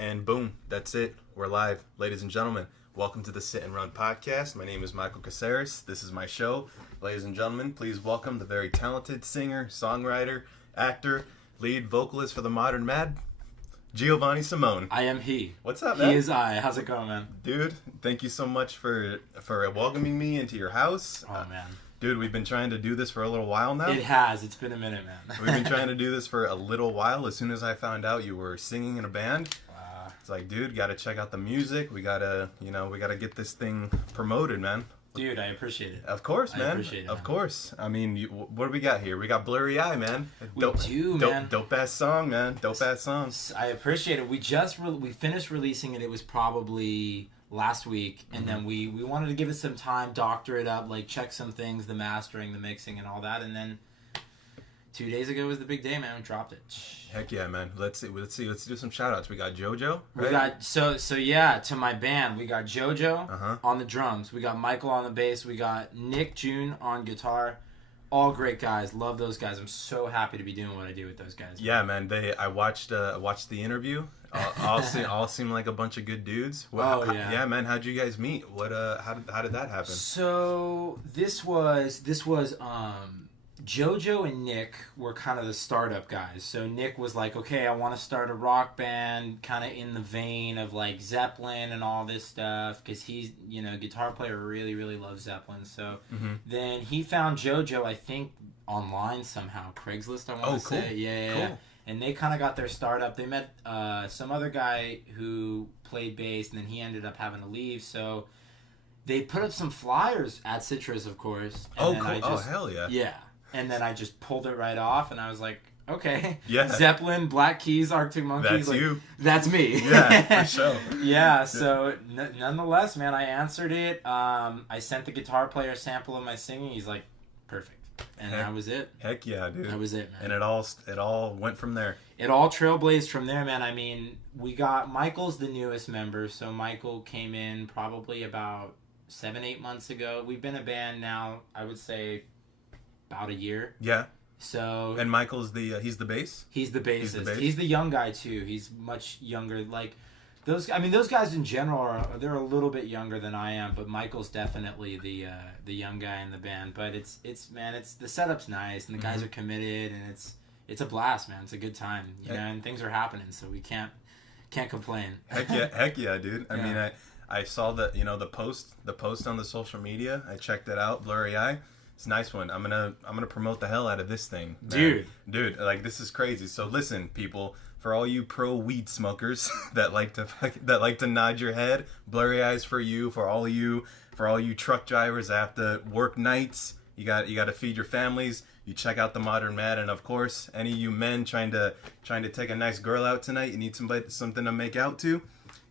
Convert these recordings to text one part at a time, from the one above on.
And boom, that's it. We're live. Ladies and gentlemen, welcome to the Sit and Run podcast. My name is Michael Caceres. This is my show. Ladies and gentlemen, please welcome the very talented singer, songwriter, actor, lead vocalist for the Modern Mad, Giovanni Simone. I am he. What's up, man? He is I. How's it going, man? Dude, thank you so much for welcoming me into your house. Oh, man. Dude, we've been trying to do this for a little while now. It has. It's been a minute, man. We've been trying to do this for a little while. As soon as I found out you were singing in a band, it's like, dude, gotta check out the music. We gotta get this thing promoted, man. Dude, I appreciate it. Of course, man. I appreciate it, of man. course. I mean, what do we got here? We got Blurry Eye, man. Man. Dope ass song, man. Dope ass song. I appreciate it. We just we finished releasing it. It was probably last week, and then we wanted to give it some time, doctor it up, like check some things, the mastering, the mixing, and all that, and then 2 days ago was the big day, man. We dropped it. Heck yeah, man. Let's do some shout outs. We got JoJo, right? We got so yeah, to my band, we got JoJo on the drums, we got Michael on the bass, we got Nick June on guitar. All great guys. Love those guys. I'm so happy to be doing what I do with those guys. Yeah, man. I watched the interview. All seem like a bunch of good dudes. Well, yeah, man. How'd you guys meet? How did that happen? So this was JoJo and Nick were kind of the startup guys. So Nick was like, okay, I want to start a rock band kind of in the vein of like Zeppelin and all this stuff, because he's, guitar player, really, really loves Zeppelin. So then he found JoJo, I think, online somehow. Craigslist, I want to say. Yeah. Cool. And they kind of got their start up. They met some other guy who played bass, and then he ended up having to leave. So they put up some flyers at Citrus, of course. And cool. Hell yeah. Yeah. And then I just pulled it right off, and I was like, okay. Yeah. Zeppelin, Black Keys, Arctic Monkeys. That's you. That's me. Yeah, for sure. Yeah, so nonetheless, man, I answered it. I sent the guitar player a sample of my singing. He's like, perfect. And that was it. Heck yeah, dude. That was it, man. And it all went from there. It all trailblazed from there, man. I mean, Michael's the newest member, so Michael came in probably about 7-8 months ago. We've been a band now, I would say, about a year. Yeah. So. And Michael's he's the bass? He's the bassist. He's the young guy too. He's much younger. Like those guys in general they're a little bit younger than I am, but Michael's definitely the young guy in the band. But it's the setup's nice, and the guys are committed, and it's a blast, man. It's a good time, and things are happening, so we can't complain. Heck yeah, dude. I mean, I saw the post on the social media. I checked it out, Blurry Eye. It's a nice one. I'm gonna promote the hell out of this thing, man. Dude, like, this is crazy. So listen, people, for all you pro weed smokers that like to nod your head, Blurry Eyes for you. For all you truck drivers that have to work nights, you got to feed your families. You check out the Modern Mad, and of course, any of you men trying to take a nice girl out tonight, you need something to make out to.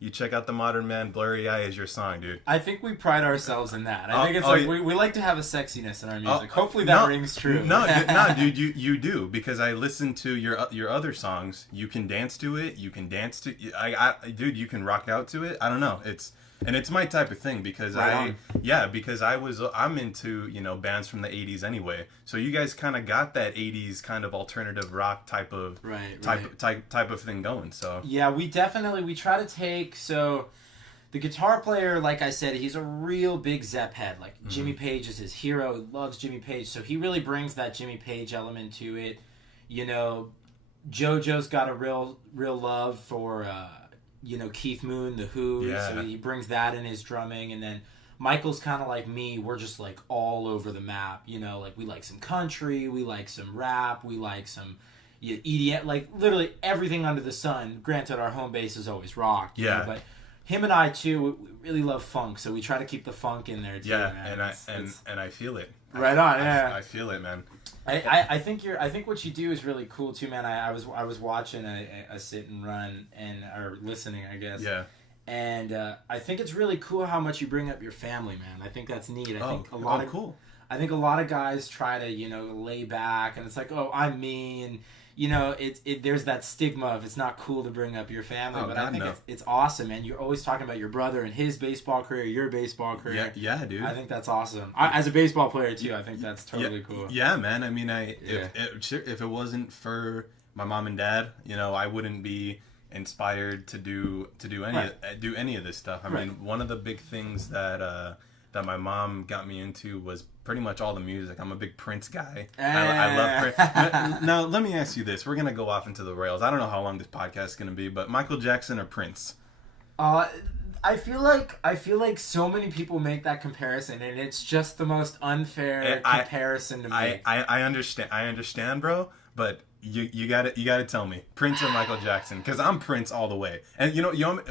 You check out the Modern Man. Blurry Eye is your song, dude. I think we pride ourselves in that. I think it's we like to have a sexiness in our music. Hopefully that rings true. No, dude, you do, because I listen to your other songs. You can dance to it. You can dance to. Dude, you can rock out to it. I don't know. It's my type of thing, because I'm into bands from the 80s anyway. So you guys kind of got that 80s kind of alternative rock type of type of thing going. So yeah, we try to take, so the guitar player, like I said, he's a real big Zepp head. Like Jimmy Page is his hero. He loves Jimmy Page, so he really brings that Jimmy Page element to it. JoJo's got a real love for Keith Moon, The Who, so he brings that in his drumming. And then Michael's kind of like me. We're just like all over the map, like we like some country, we like some rap, we like some EDM, like literally everything under the sun. Granted, our home base is always rock, but him and I too, we really love funk, so we try to keep the funk in there too. Yeah, man. And I feel it. Right on, yeah. I feel it, man. I think what you do is really cool too, man. I was watching a sit and run or listening, I guess. Yeah. And I think it's really cool how much you bring up your family, man. I think that's neat. I think cool. I think a lot of guys try to lay back, and it's like, oh, I'm me, and there's that stigma of it's not cool to bring up your family, but I think it's awesome, man. You're always talking about your brother and his baseball career, your baseball career. Yeah, dude. I think that's awesome. As a baseball player too, I think that's totally cool. Yeah, man. I mean, if it wasn't for my mom and dad, I wouldn't be inspired to do any of this stuff. I mean, one of the big things that my mom got me into was pretty much all the music. I'm a big Prince guy. I love Prince. Now, let me ask you this. We're gonna go off into the rails. I don't know how long this podcast is gonna be, but Michael Jackson or Prince? I feel like so many people make that comparison, and it's just the most unfair comparison to make. I understand, bro. But you gotta tell me, Prince or Michael Jackson? Because I'm Prince all the way. And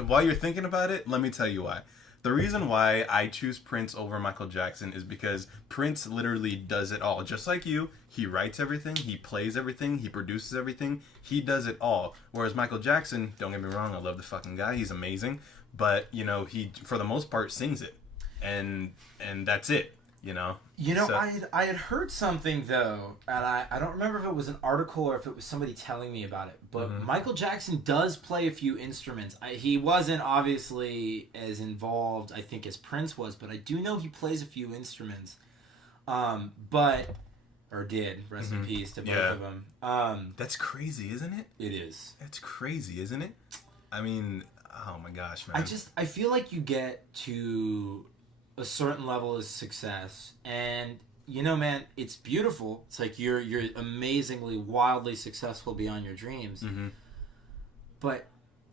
while you're thinking about it, let me tell you why. The reason why I choose Prince over Michael Jackson is because Prince literally does it all. Just like you, he writes everything, he plays everything, he produces everything, he does it all. Whereas Michael Jackson, don't get me wrong, I love the fucking guy, he's amazing. But, he, for the most part, sings it. And that's it, So. I had heard something, though, and I don't remember if it was an article or if it was somebody telling me about it, but Michael Jackson does play a few instruments. He wasn't obviously as involved, I think, as Prince was, but I do know he plays a few instruments. Did, rest in peace to both of them. That's crazy, isn't it? It is. That's crazy, isn't it? I mean, oh my gosh, man. I feel like you get to a certain level of success, and man, it's beautiful. It's like you're amazingly, wildly successful beyond your dreams. But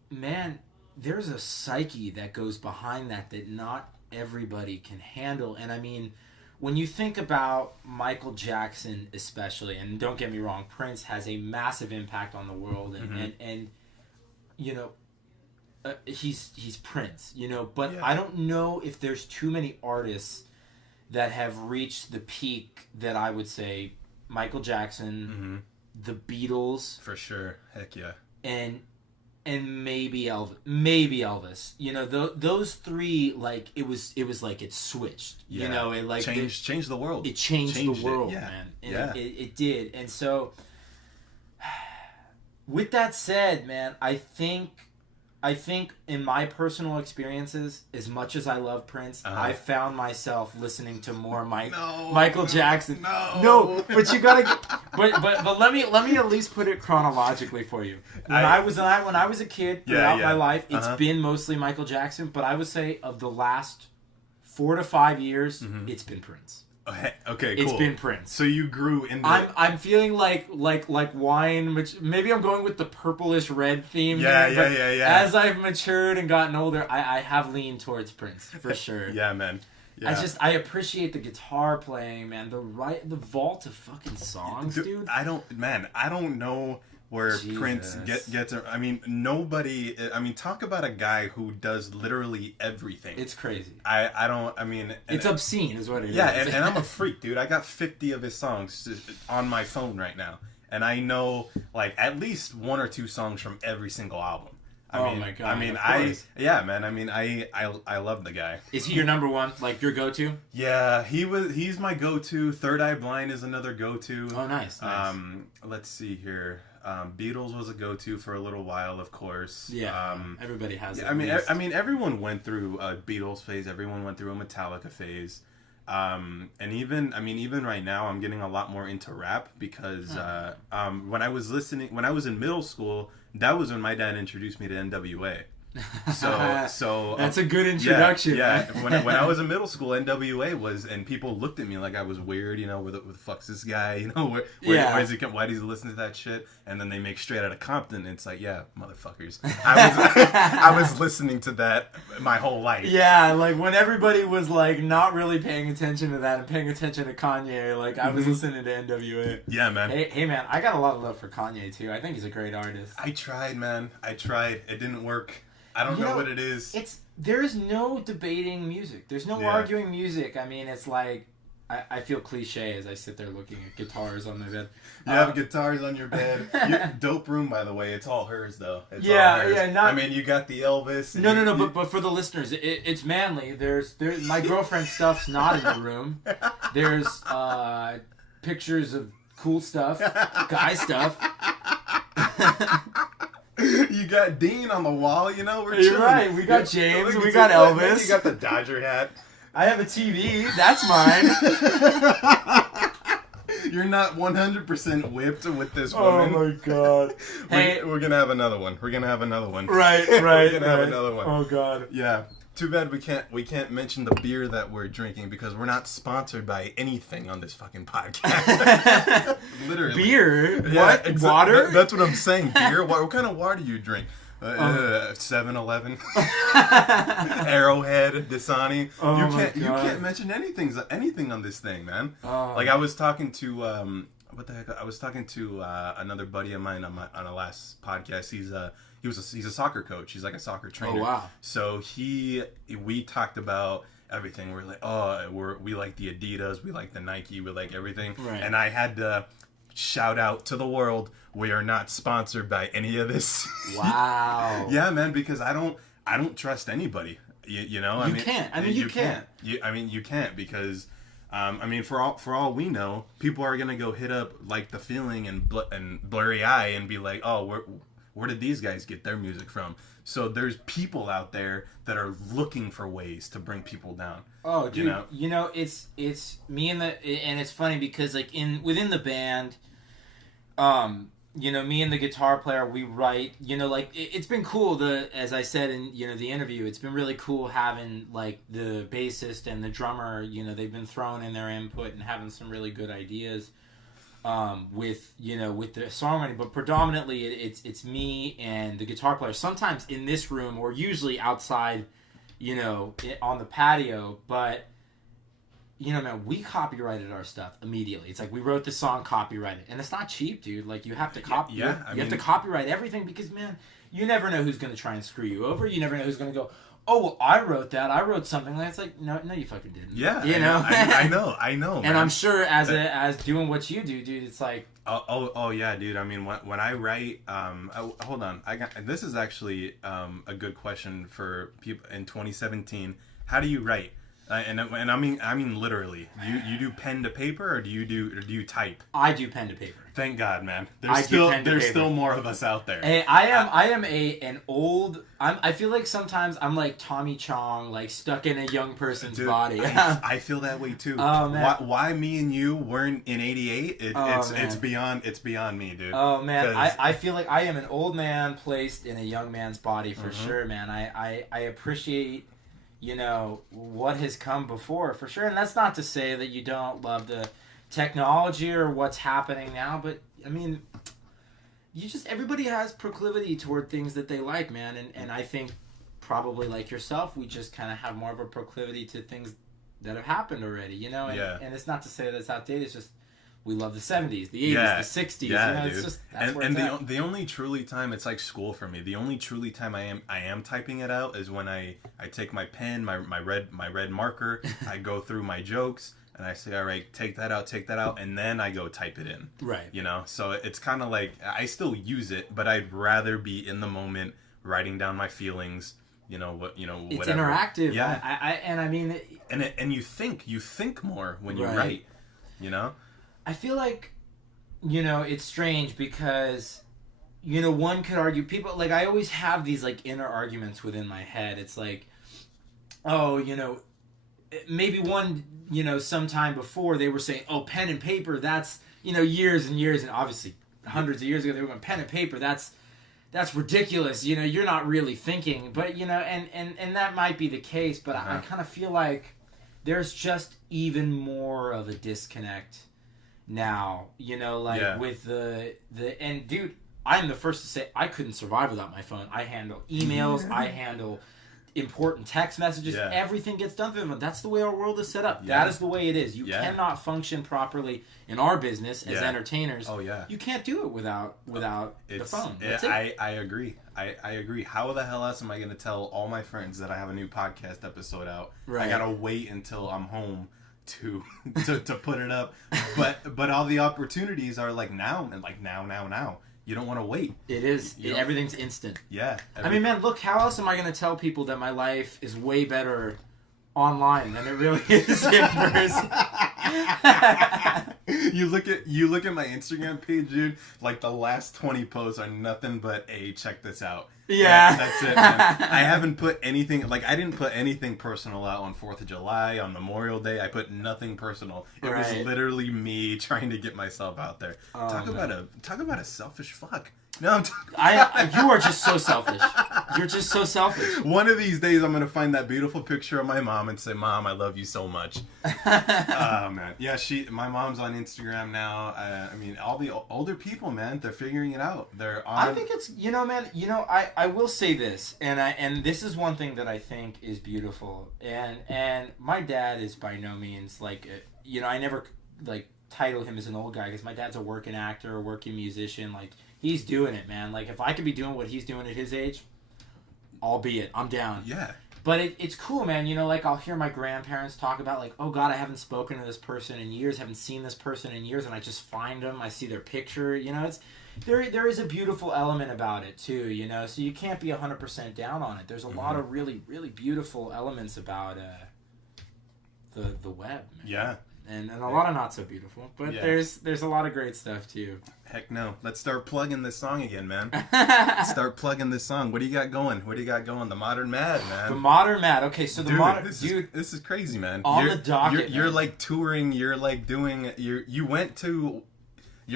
man, there's a psyche that goes behind that not everybody can handle. And I mean, when you think about Michael Jackson especially, and don't get me wrong, Prince has a massive impact on the world, and he's Prince, but yeah. I don't know if there's too many artists that have reached the peak that I would say Michael Jackson, the Beatles, for sure, heck yeah, and maybe Elvis. Those three, like it was like it switched. Yeah. It like changed the world. It changed the world, yeah. man. And it did. And so, with that said, man, I think in my personal experiences, as much as I love Prince, I found myself listening to more Michael Jackson. No, but you gotta. But let me at least put it chronologically for you. When I was a kid throughout my life, it's been mostly Michael Jackson. But I would say of the last 4 to 5 years, it's been Prince. Okay, cool. It's been Prince. So you grew into. I'm feeling like wine, which maybe I'm going with the purplish red theme. Yeah. As I've matured and gotten older, I have leaned towards Prince for sure. Yeah, man. Yeah. I appreciate the guitar playing, man. The vault of fucking songs, dude. I don't know where Prince gets. I mean, nobody. I mean, talk about a guy who does literally everything. It's crazy. I don't. I mean, it's obscene, is what it is. Yeah, and I'm a freak, dude. I got 50 of his songs on my phone right now, and I know like at least 1 or 2 songs from every single album. My god! I mean, man. I mean, I love the guy. Is he your number one? Like your go-to? Yeah, he's my go-to. Third Eye Blind is another go-to. Oh, nice. Let's see here. Beatles was a go-to for a little while, of course. Yeah, everybody has. Yeah, I mean, everyone went through a Beatles phase. Everyone went through a Metallica phase. And even right now, I'm getting a lot more into rap because when I was in middle school, that was when my dad introduced me to NWA. So that's a good introduction. Yeah. When I was in middle school, NWA was, and people looked at me like I was weird. Where the fuck's this guy? Where is he? Why does he listen to that shit? And then they make Straight Outta Compton, and it's like, yeah, motherfuckers. I was listening to that my whole life. Yeah, like when everybody was like not really paying attention to that and paying attention to Kanye, like I was listening to NWA. Yeah, man. Hey, man, I got a lot of love for Kanye too. I think he's a great artist. I tried, man. It didn't work. I don't know what it is. There's no debating music. There's no arguing music. I mean, it's like I feel cliche as I sit there looking at guitars on my bed. You have guitars on your bed. Dope room, by the way. It's all hers, though. It's all hers. Yeah. I mean, you got the Elvis. No. But for the listeners, it's manly. There's my girlfriend's stuff's not in the room. There's pictures of cool stuff, guy stuff. You got Dean on the wall, we're chilling. You're right. We got James. We got Elvis. You got the Dodger hat. I have a TV. That's mine. You're not 100% whipped with this woman. Oh my god. Hey, we're gonna have another one. Right. We're gonna have another one. Oh god. Yeah. Too bad we can't mention the beer that we're drinking because we're not sponsored by anything on this fucking podcast. Literally. Beer? Yeah, what? Water? That's what I'm saying. Beer? What kind of water do you drink? 7-Eleven, Arrowhead, Dasani. Oh You can't mention anything on this thing, man. Like I was talking to what the heck? I was talking to another buddy of mine on a last podcast. He's a soccer coach. He's like a soccer trainer. Oh wow! So we talked about everything. We're like, we like the Adidas, we like the Nike, we like everything. Right. And I had to shout out to the world, we are not sponsored by any of this. Wow. Yeah, man, because I don't trust anybody. You know, you can't. I mean, you can't. You can't because. I mean, for all we know, people are gonna go hit up like The Feeling and Blurry Eye and be like, "Oh, where did these guys get their music from?" So there's people out there that are looking for ways to bring people down. Oh, dude, you know it's me and it's funny because like within the band, you know, me and the guitar player, we write, you know, like it's been cool. As I said in the interview, it's been really cool having like the bassist and the drummer. You know, they've been throwing in their input and having some really good ideas. With the songwriting, but predominantly it's me and the guitar player. Sometimes in this room, or usually outside, on the patio. But man, we copyrighted our stuff immediately. It's like we wrote the song, copyrighted, and it's not cheap, dude. Like you have to have to copyright everything because man, you never know who's gonna try and screw you over. You never know who's gonna go, oh, well, I wrote that. I wrote something. It's like, no, you fucking didn't. Yeah, I know. And I'm sure as doing what you do, dude, it's like. Oh yeah, dude. I mean, when I write, hold on. This is actually a good question for people in 2017. How do you write? And I mean literally. You do pen to paper or do you type? I do pen to paper. Thank God, man. There's still more of us out there. Hey, I am an old. I feel like sometimes I'm like Tommy Chong, like stuck in a young person's body. I feel that way too. Oh man, why me and you weren't in '88? It's beyond me, dude. Oh man, I feel like I am an old man placed in a young man's body for sure, man. I appreciate. What has come before for sure, and that's not to say that you don't love the technology or what's happening now, but I mean, everybody has proclivity toward things that they like, man, and I think probably like yourself, we just kind of have more of a proclivity to things that have happened already, and it's not to say that it's outdated, it's just we love the 70s, the 80s, the 60s. Yeah, dude. It's just that's where and it's at. The only truly time, it's like school for me. The only truly time I am typing it out is when I take my pen, my red marker, I go through my jokes, and I say, all right, take that out, and then I go type it in. Right. So it's kind of like I still use it, but I'd rather be in the moment, writing down my feelings. Whatever. It's interactive. Yeah. I mean. And you think more when you write. I feel like, it's strange because, one could argue, people, like, I always have these, like, inner arguments within my head. It's like, oh, maybe sometime before they were saying, oh, pen and paper, that's, years and years, and obviously hundreds of years ago, they were going, pen and paper, that's ridiculous, you're not really thinking. But, and that might be the case, but I kind of feel like there's just even more of a disconnect now, with the and dude, I'm the first to say I couldn't survive without my phone. I handle emails, I handle important text messages, everything gets done through them. That's the way our world is set up. That is the way it is. You cannot function properly in our business as entertainers. Oh yeah. You can't do it without the phone. That's it. I agree. I agree. How the hell else am I gonna tell all my friends that I have a new podcast episode out? Right. I gotta wait until I'm home to put it up, but all the opportunities are like now. You don't want to wait. It is. Everything's instant. Yeah. I mean, man, look, how else am I going to tell people that my life is way better online than it really is in person? You look at my Instagram page, dude, like the last 20 posts are nothing but, hey, check this out. Yeah. That's it, man. I haven't put anything, like, I didn't put anything personal out on 4th of July, on Memorial Day. I put nothing personal. It was literally me trying to get myself out there. Talk about a selfish fuck. No, you are just so selfish. You're just so selfish. One of these days, I'm gonna find that beautiful picture of my mom and say, "Mom, I love you so much." Oh man, yeah. My mom's on Instagram now. I mean, all the older people, man, they're figuring it out. They're on. I think it's man. I will say this, and this is one thing that I think is beautiful. And my dad is by no means like I never like title him as an old guy because my dad's a working actor, a working musician, like. He's doing it, man. Like, if I could be doing what he's doing at his age, albeit, I'm down. Yeah. But it's cool, man. Like, I'll hear my grandparents talk about, like, oh, God, I haven't spoken to this person in years, haven't seen this person in years, and I just find them, I see their picture, there is a beautiful element about it, too, so you can't be 100% down on it. There's a lot of really, really beautiful elements about the web, man. Yeah. And a lot of not so beautiful, but there's a lot of great stuff too. Heck no. Let's start plugging this song again, man. Let's start plugging this song. What do you got going? The Modern Mad, man. The Modern Mad. Okay, so this is crazy, man. The docket. You're like touring. You're like doing. You're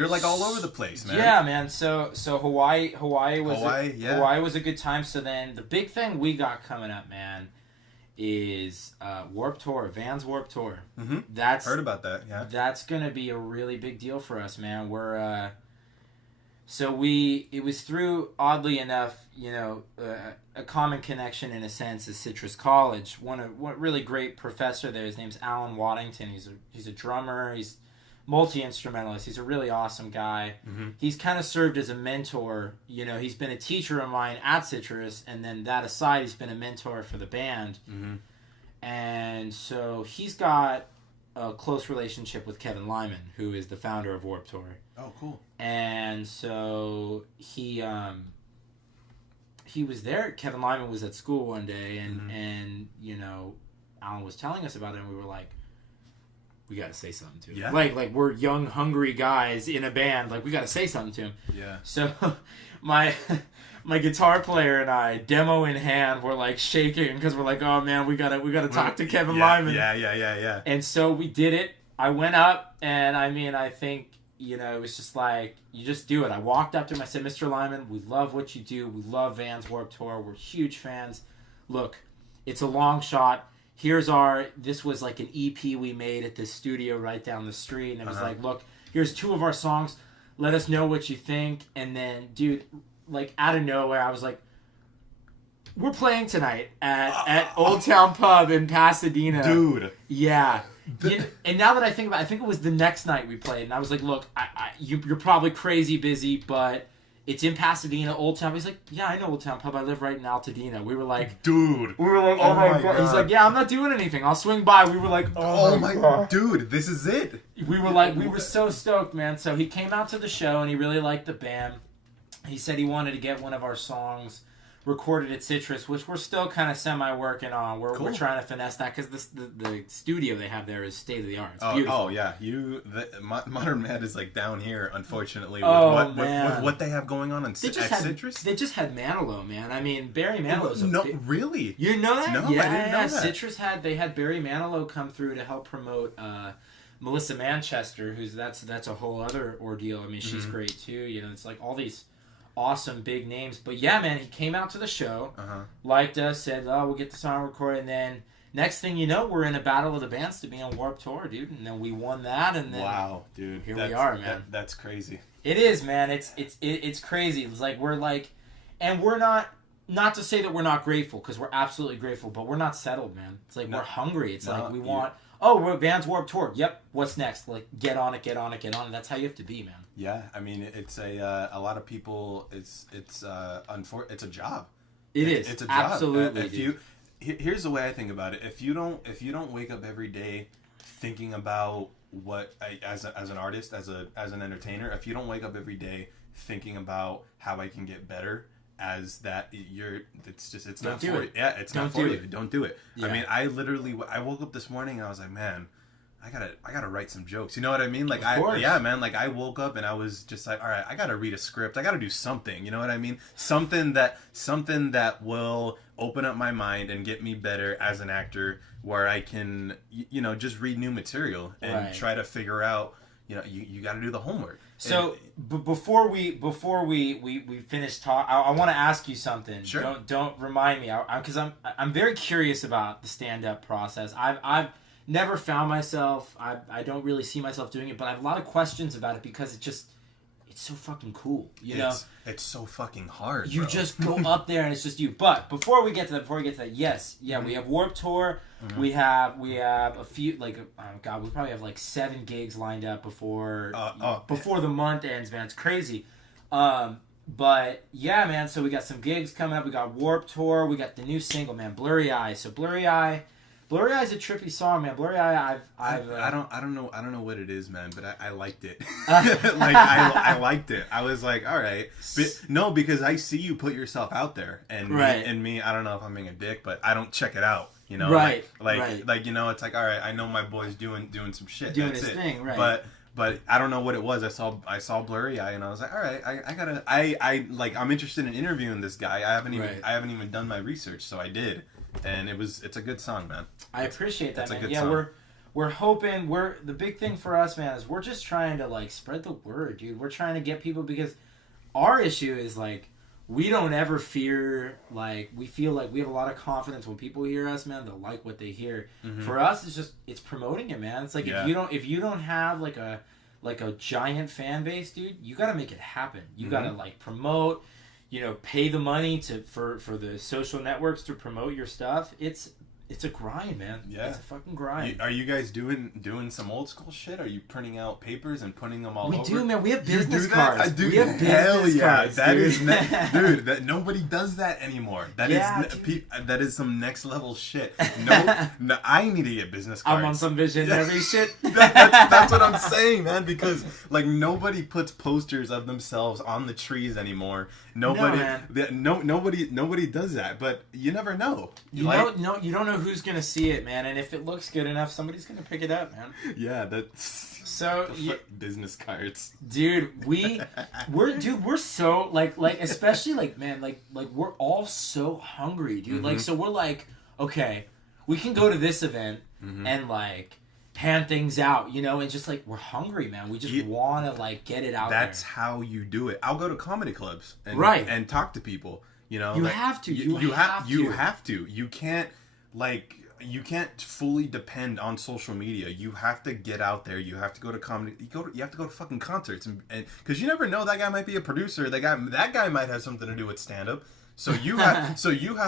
like all over the place, man. Yeah, man. So Hawaii was a good time. So then the big thing we got coming up, man, is Warped Tour, Vans Warped Tour. Mm-hmm. Heard about that, yeah. That's going to be a really big deal for us, man. We're, it was through, oddly enough, a common connection in a sense is Citrus College. One really great professor there, his name's Alan Waddington. He's a drummer, he's multi-instrumentalist. He's a really awesome guy. Mm-hmm. He's kind of served as a mentor. He's been a teacher of mine at Citrus, and then that aside, he's been a mentor for the band. Mm-hmm. And so he's got a close relationship with Kevin Lyman, who is the founder of Warped Tour. Oh, cool. And so he was there. Kevin Lyman was at school one day, and Alan was telling us about it, and we were like, we got to say something to him. Yeah. Like we're young, hungry guys in a band. Like, we got to say something to him. Yeah. So my guitar player and I, demo in hand, were like shaking because we're like, oh man, we gotta talk to Kevin Lyman. Yeah. And so we did it. I went up, and I think it was just like, you just do it. I walked up to him. I said, Mr. Lyman, we love what you do. We love Vans Warped Tour. We're huge fans. Look, it's a long shot. This was like an EP we made at this studio right down the street. And it was like, look, here's 2 of our songs. Let us know what you think. And then, dude, like out of nowhere, I was like, we're playing tonight at Old Town Pub in Pasadena. Dude. Yeah. And now that I think about it, I think it was the next night we played. And I was like, look, you're probably crazy busy, but it's in Pasadena, Old Town. He's like, yeah, I know Old Town Pub. I live right in Altadena. We were like, dude. We were like, oh my God. He's like, yeah, I'm not doing anything. I'll swing by. We were like, oh my God. Dude, this is it. We were so stoked, man. So he came out to the show, and he really liked the band. He said he wanted to get one of our songs recorded at Citrus, which we're still kind of semi-working on. We're trying to finesse that because the studio they have there is state-of-the-art. It's beautiful. Oh, yeah. Modern Mad is like down here, unfortunately, with what they have going on Citrus. They just had Manilow, man. I mean, Barry Manilow's really? You know that? No, yeah, I didn't know that. Citrus had Barry Manilow come through to help promote Melissa Manchester, that's a whole other ordeal. I mean, she's great too. It's like all these awesome big names. But yeah, man, he came out to the show, liked us, said, oh, we'll get the song recorded, and then next thing you know, we're in a battle of the bands to be on Warped Tour, dude. And then we won that, and then wow, dude, here we are, man. That's crazy. It is, man. It's crazy. It's like we're like, and we're not to say that we're not grateful, because we're absolutely grateful, but we're not settled, man. It's like we're hungry. It's like we want. Oh, we're Vans Warped Tour. Yep. What's next? Like, get on it. That's how you have to be, man. Yeah, I mean, it's a lot of people. It's a job. It's a job. Absolutely. Here's the way I think about it. If you don't wake up every day thinking about what as an artist, as an entertainer, if you don't wake up every day thinking about how I can get better, it's not for you. Yeah, it's not for you. Don't do it. Yeah. I mean, I woke up this morning and I was like, man, I gotta write some jokes. You know what I mean? Like, man. Like, I woke up and I was just like, all right, I gotta read a script. I gotta do something. You know what I mean? Something that will open up my mind and get me better as an actor, where I can, just read new material and try to figure out. You got to do the homework. So, before we finish talk, I want to ask you something. Sure. Don't remind me, because I'm very curious about the stand-up process. I've never found myself. I don't really see myself doing it, but I have a lot of questions about it because it's so fucking cool. It's so fucking hard. You just go up there and it's just you. But before we get to that, yes, we have Warped Tour. Mm-hmm. We have a few, we probably have 7 gigs lined up before the month ends, man. It's crazy. But yeah, man. So we got some gigs coming up. We got Warped Tour. We got the new single, man, Blurry Eye. So Blurry Eye is a trippy song, man. Blurry Eye, I don't know what it is, man, but I liked it. I liked it. I was like, all right. No, because I see you put yourself out there, and me, I don't know if I'm being a dick, but I don't check it out. Right. It's like, all right, I know my boy's doing some shit. Doing That's his it. Thing, right. But I don't know what it was. I saw Blurry Eye and I was like, all right, I'm interested in interviewing this guy. I haven't even done my research, so I did. And it's a good song, man. I appreciate that, man. Yeah, song. We're hoping, the big thing for us, man, is we're just trying to spread the word, dude. We're trying to get people, because our issue is we don't ever fear, we feel like we have a lot of confidence when people hear us, man. They'll like what they hear. Mm-hmm. For us, it's promoting it, man. It's if you don't have a giant fan base, dude, you got to make it happen. You got to promote. Pay the money for the social networks to promote your stuff. It's a grind, man. Yeah. It's a fucking grind. Are you guys doing some old school shit? Are you printing out papers and putting them all over? We do, man. We have business cards. I do. We have business cards, that dude. Dude, that nobody does that anymore. That is some next level shit. No, I need to get business cards. I'm on some visionary shit. That's what I'm saying, man, because nobody puts posters of themselves on the trees anymore. Nobody does that, but you never know. You don't know who's gonna see it, man, and if it looks good enough, somebody's gonna pick it up, man. Yeah, that's so business cards, dude. We're so especially we're all so hungry, dude. Mm-hmm. So we're okay, we can go to this event and hand things out, and just we're hungry, man. We just want to get it out. That's how you do it. I'll go to comedy clubs and talk to people. You have to. You have to. You can't fully depend on social media. You have to get out there. You have to go to comedy. You have to go to fucking concerts, and because you never know, that guy might be a producer. That guy might have something to do with stand up. So you have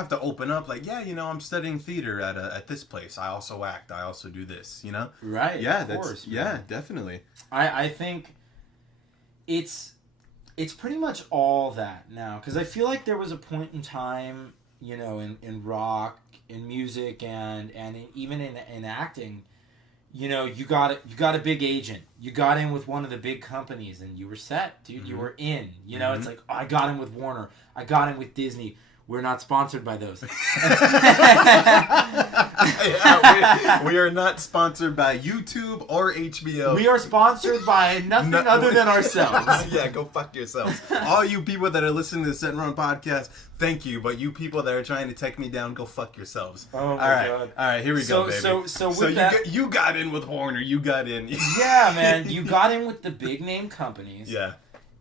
to open up I'm studying theater at this place. I also act. I also do this. Right. Yeah. Of course, Definitely. I think it's pretty much all that now, because I feel like there was a point in time, in rock, in music, and even in acting, you got a big agent. You got in with one of the big companies and you were set, dude. Mm-hmm. You were in. It's I got in with Warner. I got in with Disney. We're not sponsored by those. We are not sponsored by YouTube or HBO. We are sponsored by nothing other than ourselves. Yeah, go fuck yourselves. All you people that are listening to the Set and Run podcast, thank you. But you people that are trying to take me down, go fuck yourselves. Oh my God. All right, here we go, baby. So you got in with Warner. You got in. Yeah, man. You got in with the big name companies. Yeah.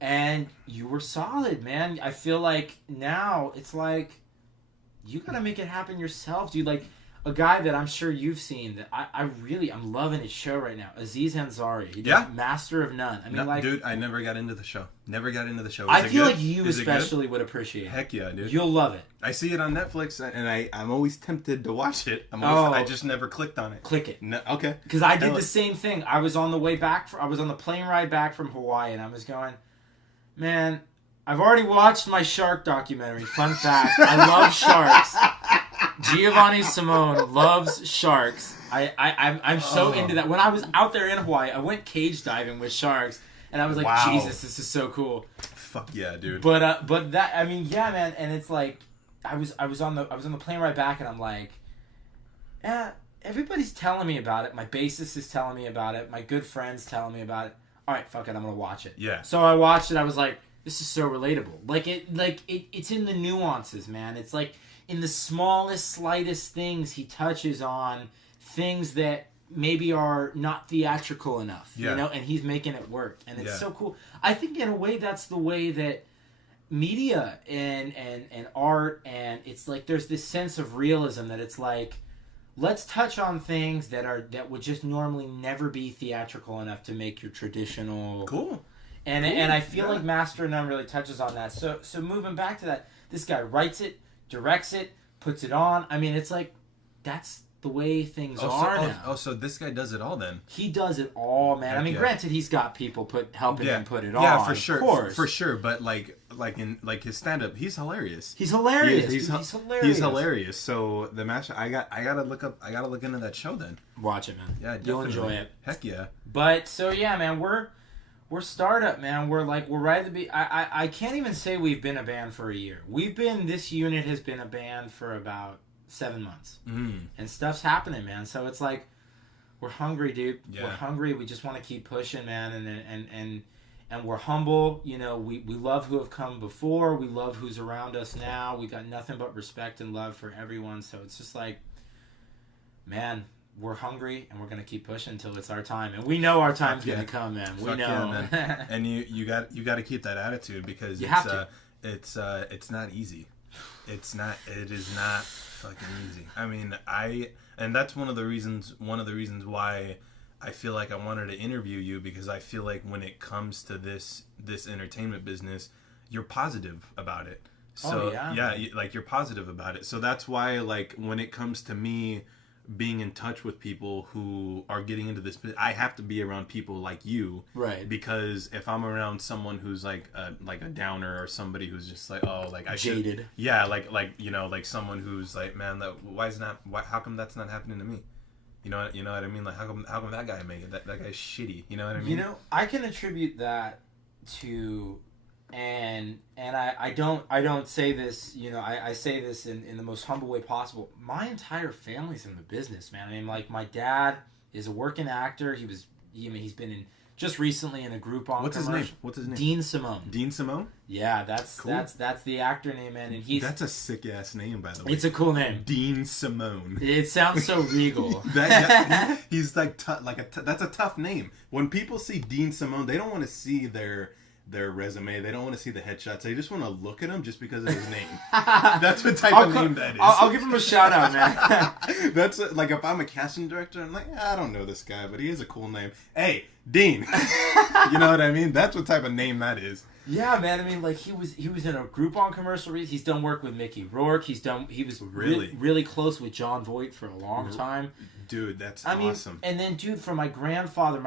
And you were solid, man. I feel like now it's you gotta make it happen yourself, dude. A guy that I'm sure you've seen that I'm loving his show right now, Aziz Ansari. He does Master of None. Dude, I never got into the show. I feel like you especially would appreciate it. Heck yeah, dude. You'll love it. I see it on Netflix, and I'm always tempted to watch it. I just never clicked on it. Click it. No, okay. Because I did the same thing. I was on the way back. I was on the plane ride back from Hawaii, and I was going, man, I've already watched my shark documentary. Fun fact, I love sharks. Giovanni Simone loves sharks. I'm so into that. When I was out there in Hawaii, I went cage diving with sharks, and I was like, wow. Jesus, this is so cool. Fuck yeah, dude. But that, yeah, man. And it's I was on the plane ride back, and I'm like, yeah, everybody's telling me about it. My bassist is telling me about it. My good friends telling me about it. All right, fuck it, I'm gonna watch it. Yeah. So I watched it. I was like, this is so relatable. It's in the nuances, man. It's like in the smallest, slightest things he touches on things that maybe are not theatrical enough, you know, and he's making it work, and it's so cool. I think in a way that's the way that media and art, and it's like there's this sense of realism that it's like, let's touch on things that would just normally never be theatrical enough to make your traditional cool. And I feel like Master of None really touches on that. So moving back to that, this guy writes it, directs it, puts it on. I mean, it's like that's the way things are now. So this guy does it all then? He does it all, man. I mean, granted, he's got people helping him put it on. Yeah, for sure. Of course. For sure. But like in his stand-up, he's hilarious. He's hilarious. He's hilarious. He's hilarious. So the Master, I gotta look into that show then. Watch it, man. Yeah, definitely. You'll enjoy it. Heck yeah. But so yeah, man, we're startup, man. We're right at the beat. I can't even say we've been a band for a year. This unit has been a band for about 7 months. And stuff's happening, man. So it's like, we're hungry, dude. Yeah. We're hungry. We just want to keep pushing, man. And we're humble. You know, we love who have come before. We love who's around us now. We got nothing but respect and love for everyone. So it's just like, man, we're hungry, and we're gonna keep pushing until it's our time, and we know our time's gonna come, man. We know, yeah, man. And you got to keep that attitude, because it's not easy. It is not fucking easy. I mean, and that's one of the reasons why I feel like I wanted to interview you, because I feel like when it comes to this entertainment business, you're positive about it. So like you're positive about it. So that's why, like, when it comes to me being in touch with people who are getting into this, I have to be around people like you, right? Because if I'm around someone who's like a downer, or somebody who's just like, oh, like I jaded, like you know, like someone who's like, man, how come that's not happening to me? You know what I mean? Like, how come that guy make it? That guy's shitty. You know what I mean? You know, I can attribute that to. And I don't say this, you know, I say this in the most humble way possible. My entire family's in the business, man. I mean, like, my dad is a working actor. He's been in just recently in a Groupon commercial. What's his name? Dean Simone. Dean Simone? Yeah, that's the actor name, man. And that's a sick ass name, by the way. It's a cool name. Dean Simone. It sounds so regal. He's like that's a tough name. When people see Dean Simone, they don't want to see their resume. They don't want to see the headshots. They just want to look at him just because of his name. That's what type of name that is. I'll give him a shout out, man. That's like, if I'm a casting director, I'm like, I don't know this guy, but he has a cool name. Hey, Dean. You know what I mean? That's what type of name that is. Yeah, man. I mean, like, he was in a Groupon commercial. He's done work with Mickey Rourke. He was really close with John Voight for a long time. Dude, that's awesome. And then, dude, for my grandfather,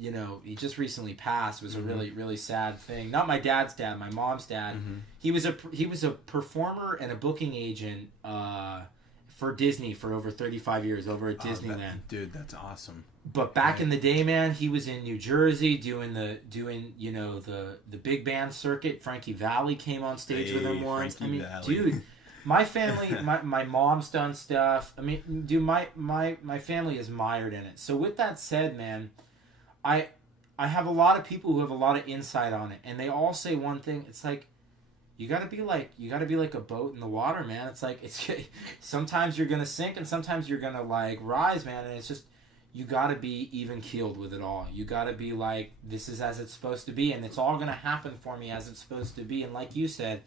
you know, he just recently passed. It was a really, really sad thing. Not my dad's dad, my mom's dad. He was a performer and a booking agent for Disney for over 35 years, over at Disneyland. Dude, that's awesome. But back in the day, man, he was in New Jersey doing you know, the big band circuit. Frankie Valli came on stage with him once. Frankie Valli. Dude, my family, my mom's done stuff. I mean, dude, my family is mired in it. So with that said, man, I have a lot of people who have a lot of insight on it, and they all say one thing. It's like, you gotta be like a boat in the water, man. It's like, sometimes you're gonna sink and sometimes you're gonna like rise, man. And it's just, you gotta be even keeled with it all. You gotta be like, this is as it's supposed to be, and it's all gonna happen for me as it's supposed to be. And like you said,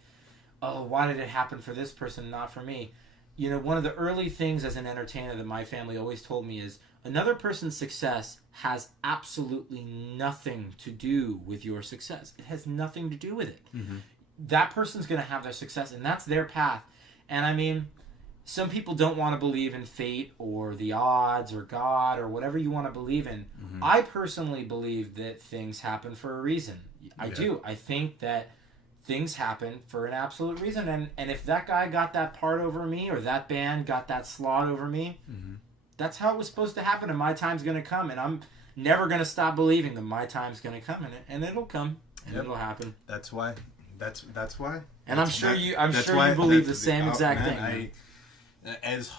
oh, why did it happen for this person, not for me? You know, one of the early things as an entertainer that my family always told me is, another person's success has absolutely nothing to do with your success. It has nothing to do with it. That person's going to have their success, and that's their path. And I mean, some people don't want to believe in fate or the odds or God or whatever you want to believe in. I personally believe that things happen for a reason. I do. I think that things happen for an absolute reason. And if that guy got that part over me, or that band got that slot over me, that's how it was supposed to happen, and my time's going to come, and I'm never going to stop believing that my time's going to come, and it'll come, and it'll happen. That's why. And I'm sure you believe the same exact thing. As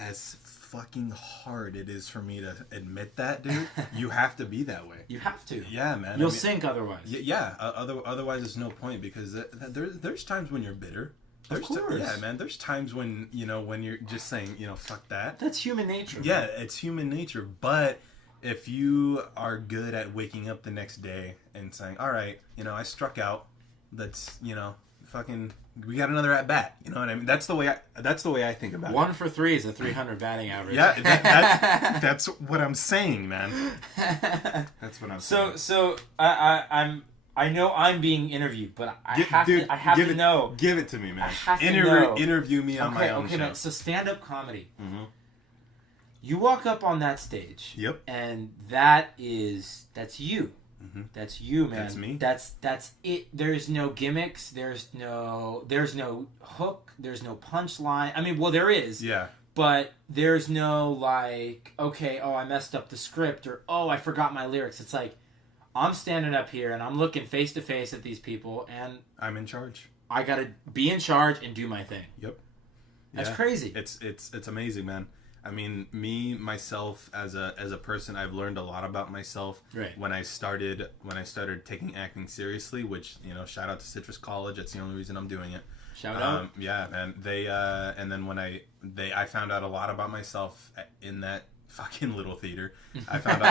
as fucking hard it is for me to admit that, dude, you have to be that way. You have to. Yeah, man. You'll sink otherwise. Yeah. Otherwise, there's no point, because there's times when you're bitter. Of course. Yeah, man. There's times when, when you're just saying, fuck that. That's human nature. Yeah, it's human nature. But if you are good at waking up the next day and saying, all right, I struck out. That's, fucking, we got another at bat. You know what I mean? That's the way I think about it. 1 for 3 is a 300 batting average. Yeah, that's what I'm saying, man. That's what I'm saying. So I know I'm being interviewed, but I have to know. Give it to me, man. I have to know. Interview me on my own show. Man. So stand-up comedy. Mm-hmm. You walk up on that stage. Yep. And that's you. Mm-hmm. That's you, man. That's me. That's it. There's no gimmicks. There's no hook. There's no punchline. I mean, well, there is. Yeah. But there's no like, okay, I messed up the script, or I forgot my lyrics. It's like, I'm standing up here and I'm looking face to face at these people, and I'm in charge. I gotta be in charge and do my thing. Yep. That's crazy. It's amazing, man. I mean, myself as a person, I've learned a lot about myself. Right. When I started taking acting seriously, which, shout out to Citrus College. That's the only reason I'm doing it. Shout out. Yeah, man. They and then when I found out a lot about myself in that fucking little theater. I found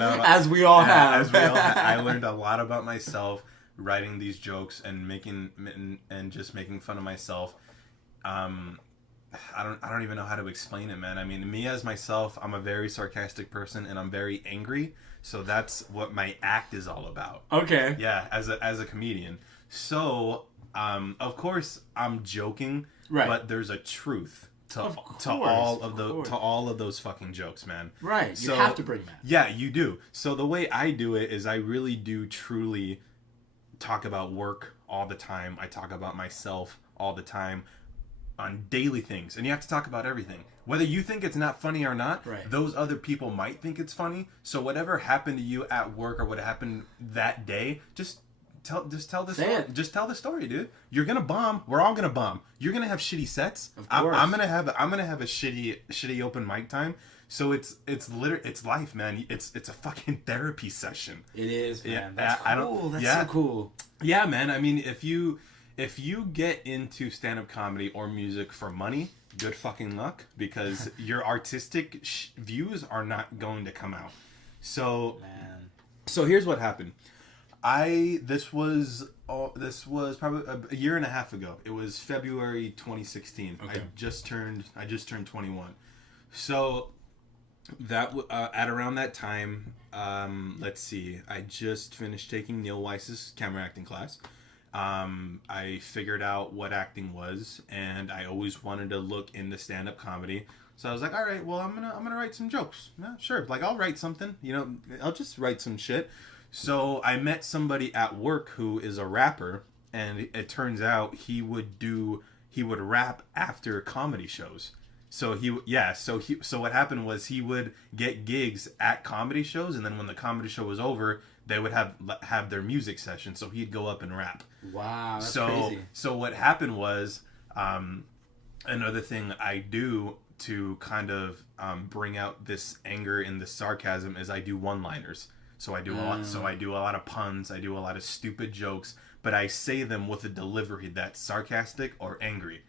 out as we all have. I learned a lot about myself writing these jokes and just making fun of myself. I don't even know how to explain it, man. I mean, me as myself, I'm a very sarcastic person and I'm very angry. So that's what my act is all about. Okay. Yeah, as a comedian. So, of course, I'm joking, right, but there's a truth to all of those fucking jokes, man. Right. So, you have to bring that. Yeah, you do. So the way I do it is I really do truly talk about work all the time. I talk about myself all the time on daily things. And you have to talk about everything. Whether you think it's not funny or not, right, those other people might think it's funny. So whatever happened to you at work or what happened that day, just tell the story. Just tell the story, dude. You're gonna bomb. We're all gonna bomb. You're gonna have shitty sets. Of course. I'm gonna have a shitty open mic time. So it's life, man. It's a fucking therapy session. It is, man. Yeah, that's cool. That's so cool. Yeah, man. I mean, if you get into stand-up comedy or music for money, good fucking luck, because your artistic views are not going to come out. So, man. So here's what happened. This was probably a year and a half ago. It was February 2016. Okay. I just turned 21. So that at around that time, let's see, I just finished taking Neil Weiss's camera acting class. I figured out what acting was, and I always wanted to look into stand-up comedy. So I was like, all right, well, I'm gonna write some jokes. Yeah, sure. Like, I'll write something. I'll just write some shit. So I met somebody at work who is a rapper, and it turns out he would rap after comedy shows. So so what happened was he would get gigs at comedy shows, and then when the comedy show was over, they would have their music session. So he'd go up and rap. Wow, that's crazy. So what happened was, another thing I do to kind of bring out this anger and this sarcasm is I do one-liners. So I do a lot. So I do a lot of puns. I do a lot of stupid jokes, but I say them with a delivery that's sarcastic or angry.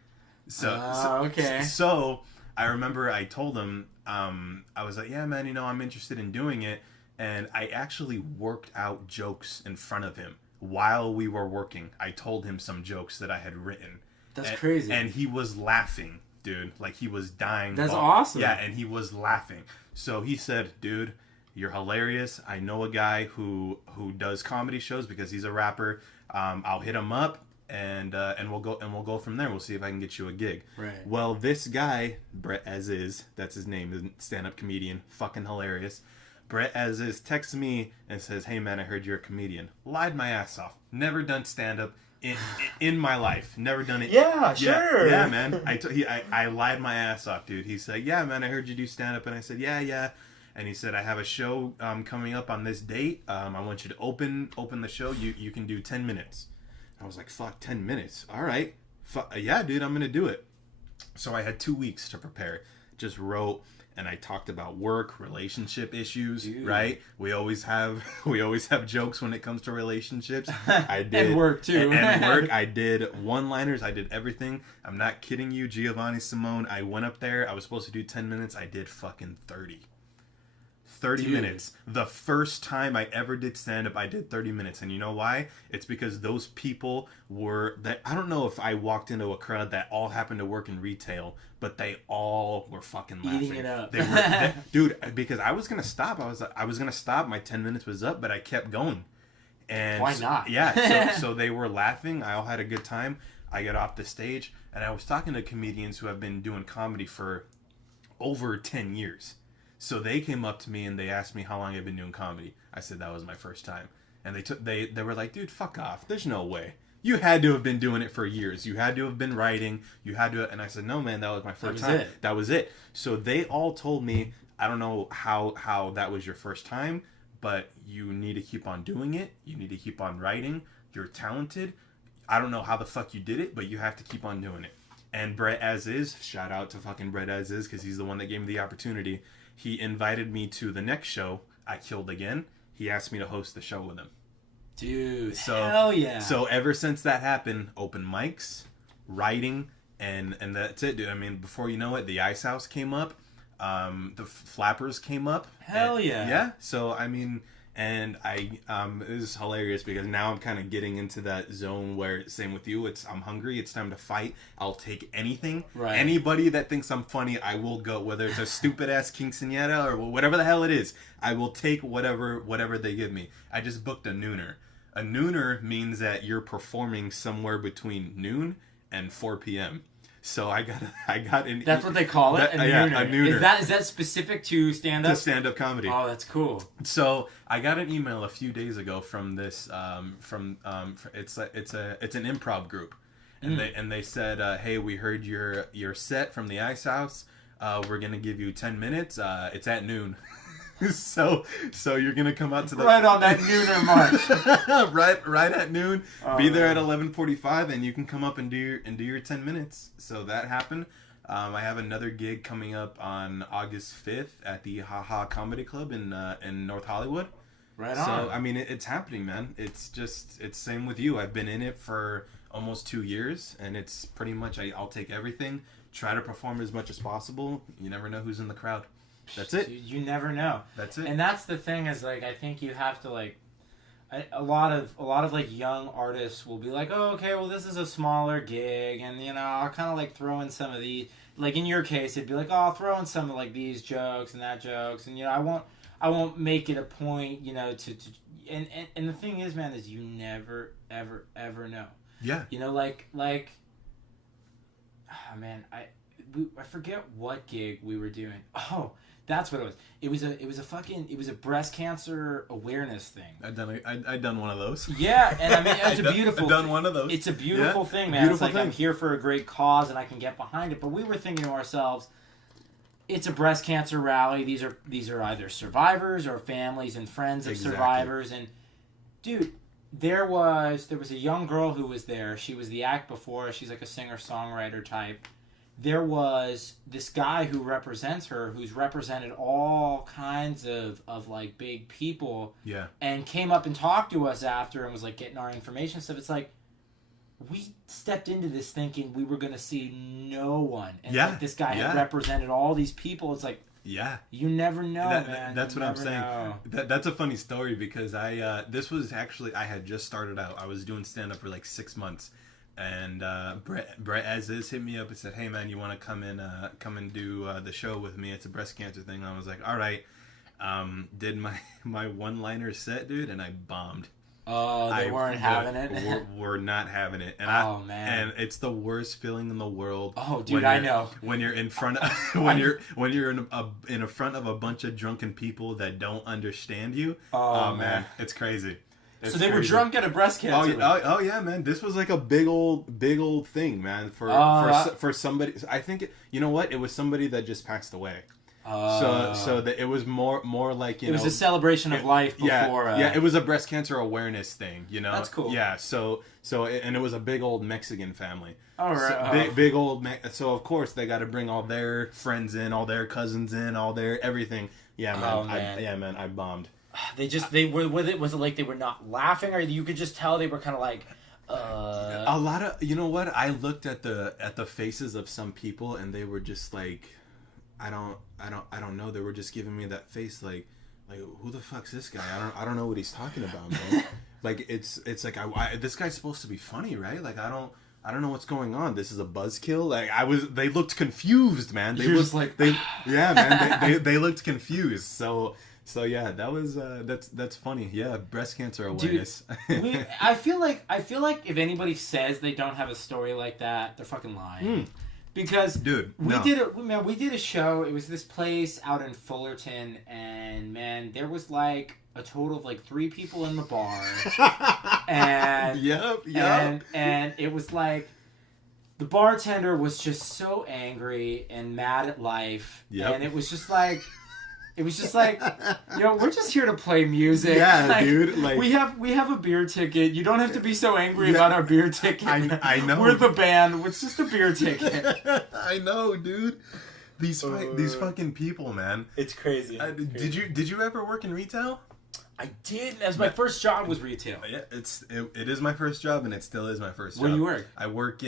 Okay. So I remember I told him, I was like, yeah, man, I'm interested in doing it. And I actually worked out jokes in front of him while we were working. I told him some jokes that I had written. That's crazy. And he was laughing, dude. Like, he was dying. That's awesome. Yeah, and he was laughing. So he said, dude, you're hilarious. I know a guy who does comedy shows because he's a rapper. I'll hit him up and we'll go from there. We'll see if I can get you a gig. Right. Well, this guy, Brett Aziz, that's his name, stand-up comedian, fucking hilarious. Brett Aziz texts me and says, hey man, I heard you're a comedian. Lied my ass off. Never done stand-up in my life. Never done it. Yeah, sure. Yeah, man. I lied my ass off, dude. He said, yeah, man, I heard you do stand-up. And I said, yeah. And he said, I have a show coming up on this date. I want you to open the show. You can do 10 minutes. I was like, fuck, 10 minutes. All right. Yeah, dude, I'm going to do it. So I had 2 weeks to prepare. Just wrote, and I talked about work, relationship issues, right? We always have jokes when it comes to relationships. I did and work too. and work. I did one-liners. I did everything. I'm not kidding you, Giovanni Simone. I went up there. I was supposed to do 10 minutes. I did fucking 30 minutes. The first time I ever did stand-up, I did 30 minutes. And you know why? It's because those people I don't know if I walked into a crowd that all happened to work in retail, but they all were fucking laughing. Eating it up. Dude, because I was going to stop. I was going to stop. My 10 minutes was up, but I kept going. And why not? Yeah, so they were laughing. I all had a good time. I got off the stage, and I was talking to comedians who have been doing comedy for over 10 years. So they came up to me and they asked me how long I've been doing comedy. I said that was my first time. And they were like, dude, fuck off. There's no way. You had to have been doing it for years. You had to have been writing. You had to. And I said, no, man, that was my first time. That was it. So they all told me, I don't know how that was your first time, but you need to keep on doing it. You need to keep on writing. You're talented. I don't know how the fuck you did it, but you have to keep on doing it. And Brett As Is, shout out to fucking Brett As Is, because he's the one that gave me the opportunity. He invited me to the next show. I killed again. He asked me to host the show with him. Dude, hell yeah. So ever since that happened, open mics, writing, and that's it, dude. I mean, before you know it, the Ice House came up. The Flappers came up. Hell yeah. Yeah. So, I mean, and it is hilarious because now I'm kind of getting into that zone where, same with you, I'm hungry, it's time to fight. I'll take anything. Right. Anybody that thinks I'm funny, I will go, whether it's a stupid ass quinceañera or whatever the hell it is. I will take whatever they give me. I just booked a nooner. A nooner means that you're performing somewhere between noon and 4 p.m. So I got an... That's what they call it? Yeah, a nooner. Is that specific to stand-up? To stand-up comedy. Oh, that's cool. So I got an email a few days ago from this, it's an improv group. And they said, hey, we heard your set from the Ice House. We're going to give you 10 minutes. It's at noon. So you're gonna come out to the right on that nooner march. right at noon. Be there at 11:45, and you can come up and do your 10 minutes. So that happened. I have another gig coming up on August 5th at the Ha Comedy Club in North Hollywood. Right on. So I mean, it's happening, man. It's same with you. I've been in it for almost 2 years, and it's pretty much I'll take everything, try to perform as much as possible. You never know who's in the crowd. That's it. You never know. That's it. And that's the thing is, like, I think you have to, like, a lot of like young artists will be like, oh, okay, well, this is a smaller gig, and you know, I'll kind of like throw in some of the, like in your case, it'd be like, oh, I'll throw in some of like these jokes and that jokes, and you know, I won't make it a point, you know, to and the thing is, man, is you never ever know. Yeah. You know, like, oh man, I forget what gig we were doing. Oh. That's what it was. It was a breast cancer awareness thing. I'd done one of those. Yeah, and I mean it's a beautiful. I've done one of those. It's a beautiful thing, man. Beautiful it's like I'm here for a great cause and I can get behind it. But we were thinking to ourselves, it's a breast cancer rally. These are either survivors or families and friends of survivors. And dude, there was a young girl who was there. She was the act before. She's like a singer-songwriter type. There was this guy who represents her, who's represented all kinds of like big people. Yeah. And came up and talked to us after and was like getting our information stuff. It's like, we stepped into this thinking we were going to see no one. And like, this guy had represented all these people. It's like, you never know, man. That's what I'm saying. That's a funny story because this was actually, I had just started out. I was doing stand-up for like 6 months. And Brett As Is hit me up and said, hey man, you want to come and do the show with me? It's a breast cancer thing. And I was like, all right. Did my one-liner set, dude, and I bombed. Oh, they weren't having it? We're not having it. And man. And it's the worst feeling in the world. Oh, dude, I know. When you're in front of when you're in front of a bunch of drunken people that don't understand you. Oh man, it's crazy. So they were drunk at a breast cancer. Oh yeah, man. This was like a big old thing, man. For somebody. I think you know what? It was somebody that just passed away. So that it was more like, it was a celebration of life before. It was a breast cancer awareness thing, you know. That's cool. Yeah, and it was a big old Mexican family. All right. So, big old. So of course they got to bring all their friends in, all their cousins in, all their everything. Yeah, man. I bombed. Was it like they were not laughing, or you could just tell they were kind of like. A lot of, you know what? I looked at the faces of some people, and they were just like, I don't know. They were just giving me that face, like who the fuck's this guy? I don't know what he's talking about, man. Like it's like this guy's supposed to be funny, right? Like I don't know what's going on. This is a buzzkill. Like they looked confused, man. They looked like they looked confused. So yeah, that was that's funny. Yeah, breast cancer awareness. Dude, I feel like if anybody says they don't have a story like that, they're fucking lying. Because we did a show. It was this place out in Fullerton, and man, there was like a total of like 3 people in the bar. And yep. And it was like the bartender was just so angry and mad at life. Yep. And it was just like yo, we're just here to play music. Yeah, like, dude. Like we have a beer ticket. You don't have to be so angry about our beer ticket. I know. We're the band. It's just a beer ticket. I know, dude. These fucking people, man. It's crazy. Did you ever work in retail? I did. As my first job was retail. Yeah, it is my first job, and it still is my first job. Where do you work? I work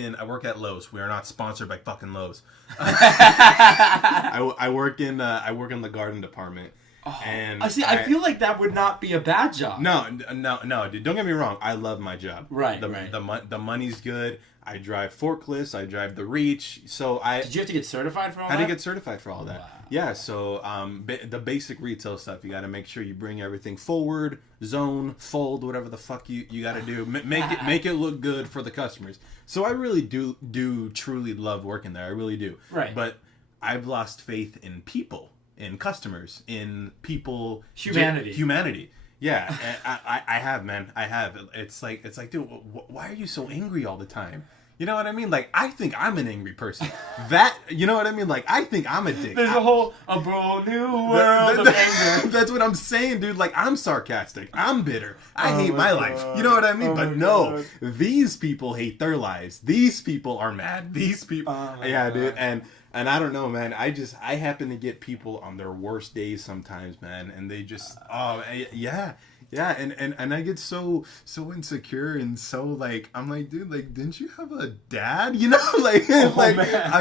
at Lowe's. We are not sponsored by fucking Lowe's. I work in the garden department. Oh, and I feel like that would not be a bad job. No, dude. Don't get me wrong. I love my job. Right. The money's good. I drive forklifts. I drive the reach. So Did you have to get certified for all that? I had to get certified for all that. Wow. Yeah. So the basic retail stuff, you got to make sure you bring everything forward, zone, fold, whatever the fuck you got to do. Make it look good for the customers. So I really do truly love working there. I really do. Right. But I've lost faith in people, in customers, in people. Humanity. Yeah, I have, man. I have. It's like, dude, why are you so angry all the time? You know what I mean? Like, I think I'm an angry person. You know what I mean? Like, I think I'm a dick. There's a whole new world of anger. That's what I'm saying, dude. Like, I'm sarcastic. I'm bitter. I hate my life. You know what I mean? But no, these people hate their lives. These people are mad. These people, dude. And I don't know, man. I happen to get people on their worst days sometimes, man. And they just, yeah. And I get so insecure and so like, I'm like, dude, like, didn't you have a dad? You know, like, man. Like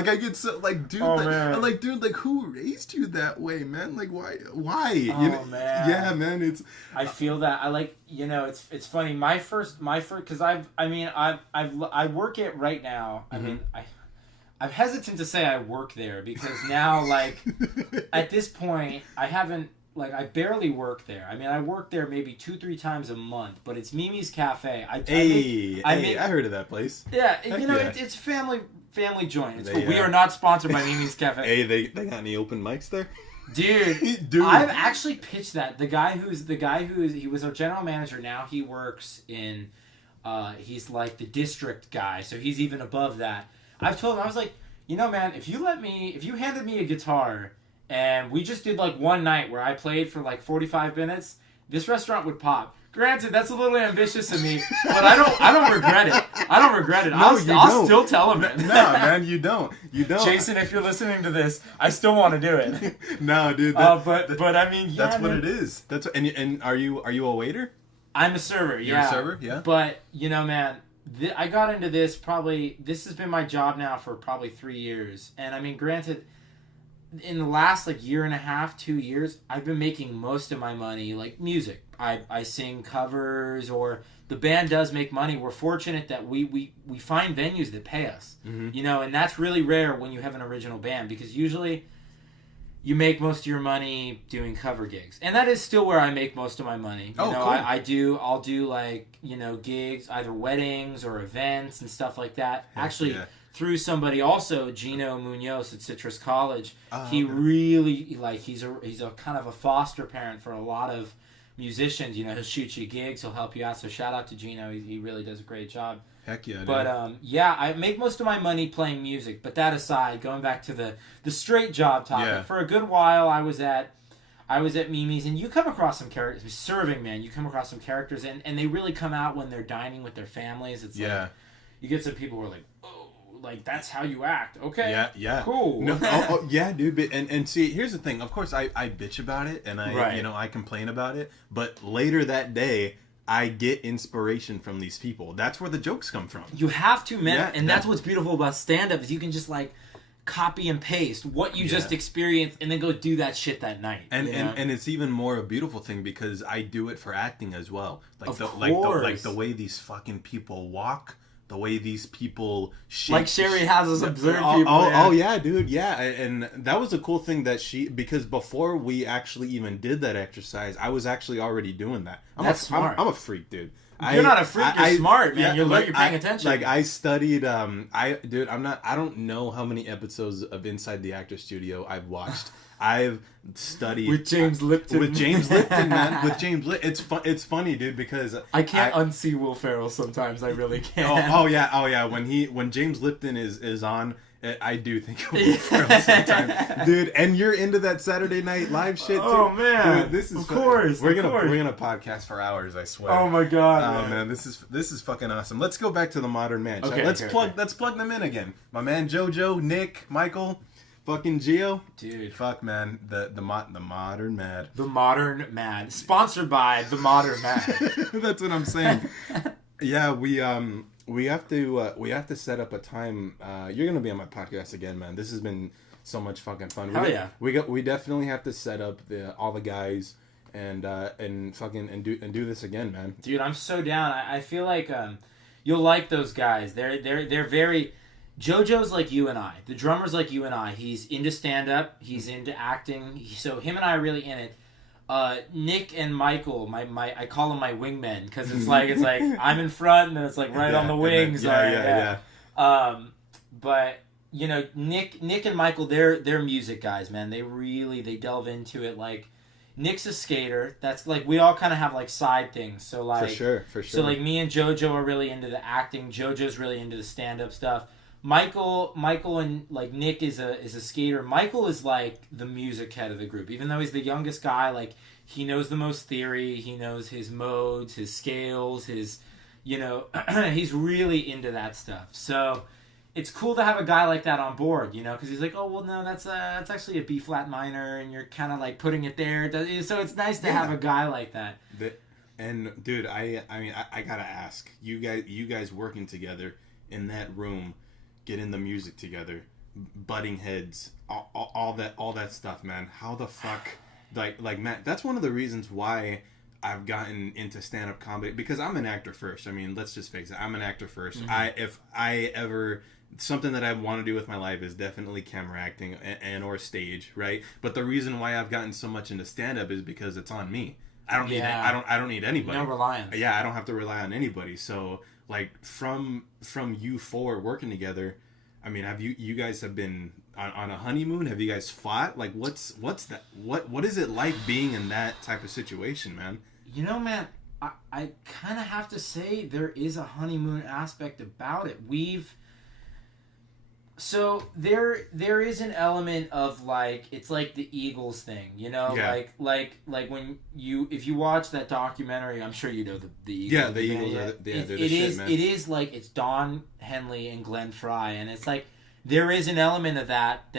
I get so like, dude, man. like, dude, like, who raised you that way, man? Like, why? Oh, you know? man. Yeah, man. I feel that. I like, you know, it's funny. My first, because I work it right now. I mean, I'm hesitant to say I work there because now, like, at this point, I barely work there. I mean, I work there maybe 2-3 times a month, but it's Mimi's Cafe. I heard of that place. Yeah, it's family joint. It's cool. We are not sponsored by Mimi's Cafe. Hey, they got any open mics there? Dude, I've actually pitched that. The guy he was our general manager. Now he works in, he's like the district guy, so he's even above that. I've told him, I was like, you know, man, if you handed me a guitar and we just did like one night where I played for like 45 minutes, this restaurant would pop. Granted, that's a little ambitious of me, but I don't regret it. No, I'll still tell him it. No, man, you don't. Jason, if you're listening to this, I still want to do it. No, dude. But I mean, yeah, that's what it is. And are you a waiter? I'm a server. You're a server, yeah. But you know, man. I got into this this has been my job now for probably 3 years. And I mean, granted, in the last like year and a half, 2 years, I've been making most of my money, like music. I sing covers, or the band does make money. We're fortunate that we find venues that pay us, you know, and that's really rare when you have an original band, because usually you make most of your money doing cover gigs. And that is still where I make most of my money. You know, cool. I'll do like, you know, gigs, either weddings or events and stuff like that. Actually, through somebody also, Gino Munoz at Citrus College. He really, like, he's a kind of a foster parent for a lot of musicians. You know, he'll shoot you gigs, he'll help you out. So shout out to Gino. He really does a great job. Heck yeah, dude. But yeah, I make most of my money playing music. But that aside, going back to the straight job topic, for a good while I was at Mimi's, and you come across some characters serving, man. You come across some characters, and they really come out when they're dining with their families. It's like you get some people who are like, oh, like that's how you act. Okay, yeah, cool. No, yeah, dude. But, and see, here's the thing. Of course, I bitch about it, and I complain about it. But later that day, I get inspiration from these people. That's where the jokes come from. You have to, man. And that's what's beautiful about stand-up is you can just like copy and paste what you just experienced and then go do that shit that night. And it's even more a beautiful thing because I do it for acting as well. Like the way these fucking people walk, the way these people shake. Like Sherry has us observe people. Oh yeah, dude, yeah. And that was a cool thing that because before we actually even did that exercise, I was actually already doing that. That's smart. I'm a freak, dude. You're not a freak. You're smart, man. You're paying attention. Like I studied. I don't know how many episodes of Inside the Actor Studio I've watched. I've studied with James Lipton. With James Lipton, man. With James Lipton. It's funny, dude, because I can't unsee Will Ferrell sometimes. I really can't. Oh yeah. When James Lipton is on, I do think of Will Ferrell sometimes, dude. And you're into that Saturday Night Live shit too. Oh man, dude, this is of course. We're gonna podcast for hours. I swear. Oh my god. Oh man, this is fucking awesome. Let's go back to the Modern Man. Okay, let's plug them in again. My man JoJo, Nick, Michael. Fucking Gio, dude. Fuck, man. The Modern Mad. The Modern Mad, sponsored by the Modern Mad. That's what I'm saying. Yeah, we have to set up a time. You're gonna be on my podcast again, man. This has been so much fucking fun. Yeah. We definitely have to set up all the guys and do this again, man. Dude, I'm so down. I feel like you'll like those guys. They're very. JoJo's like you and I. The drummer's like you and I. He's into stand-up. He's into acting. So him and I are really in it. Nick and Michael, I call them my wingmen because it's like I'm in front and it's like right on the wings. Yeah. But you know, Nick and Michael, they're music guys, man. They delve into it. Like Nick's a skater. That's like we all kind of have like side things. So like for sure. So like me and JoJo are really into the acting. JoJo's really into the stand-up stuff. Michael and like Nick is a skater. Michael is like the music head of the group. Even though he's the youngest guy, like he knows the most theory, he knows his modes, his scales, his he's really into that stuff. So it's cool to have a guy like that on board, because he's like, oh well, no, that's actually a B flat minor, and you're kind of like putting it there. So it's nice to have a guy like that. And dude, I mean I gotta ask you guys working together in that room. Getting the music together, butting heads, all that stuff, man. How the fuck, like Matt? That's one of the reasons why I've gotten into stand-up comedy because I'm an actor first. I mean, let's just face it, I'm an actor first. Mm-hmm. If I ever something that I want to do with my life is definitely camera acting and or stage, right? But the reason why I've gotten so much into stand-up is because it's on me. I don't need anybody. No reliance. Yeah, I don't have to rely on anybody. So. Like from you four working together, I mean, have you guys have been on a honeymoon? Have you guys fought? Like, what's that? What is it like being in that type of situation, man? Man, I kind of have to say there is a honeymoon aspect about it. So there is an element of like it's like the Eagles thing, like when if you watch that documentary, I'm sure you know the Eagles. Yeah, the Eagles are they're the shit, man. It is like it's Don Henley and Glenn Frey, and it's like there is an element of that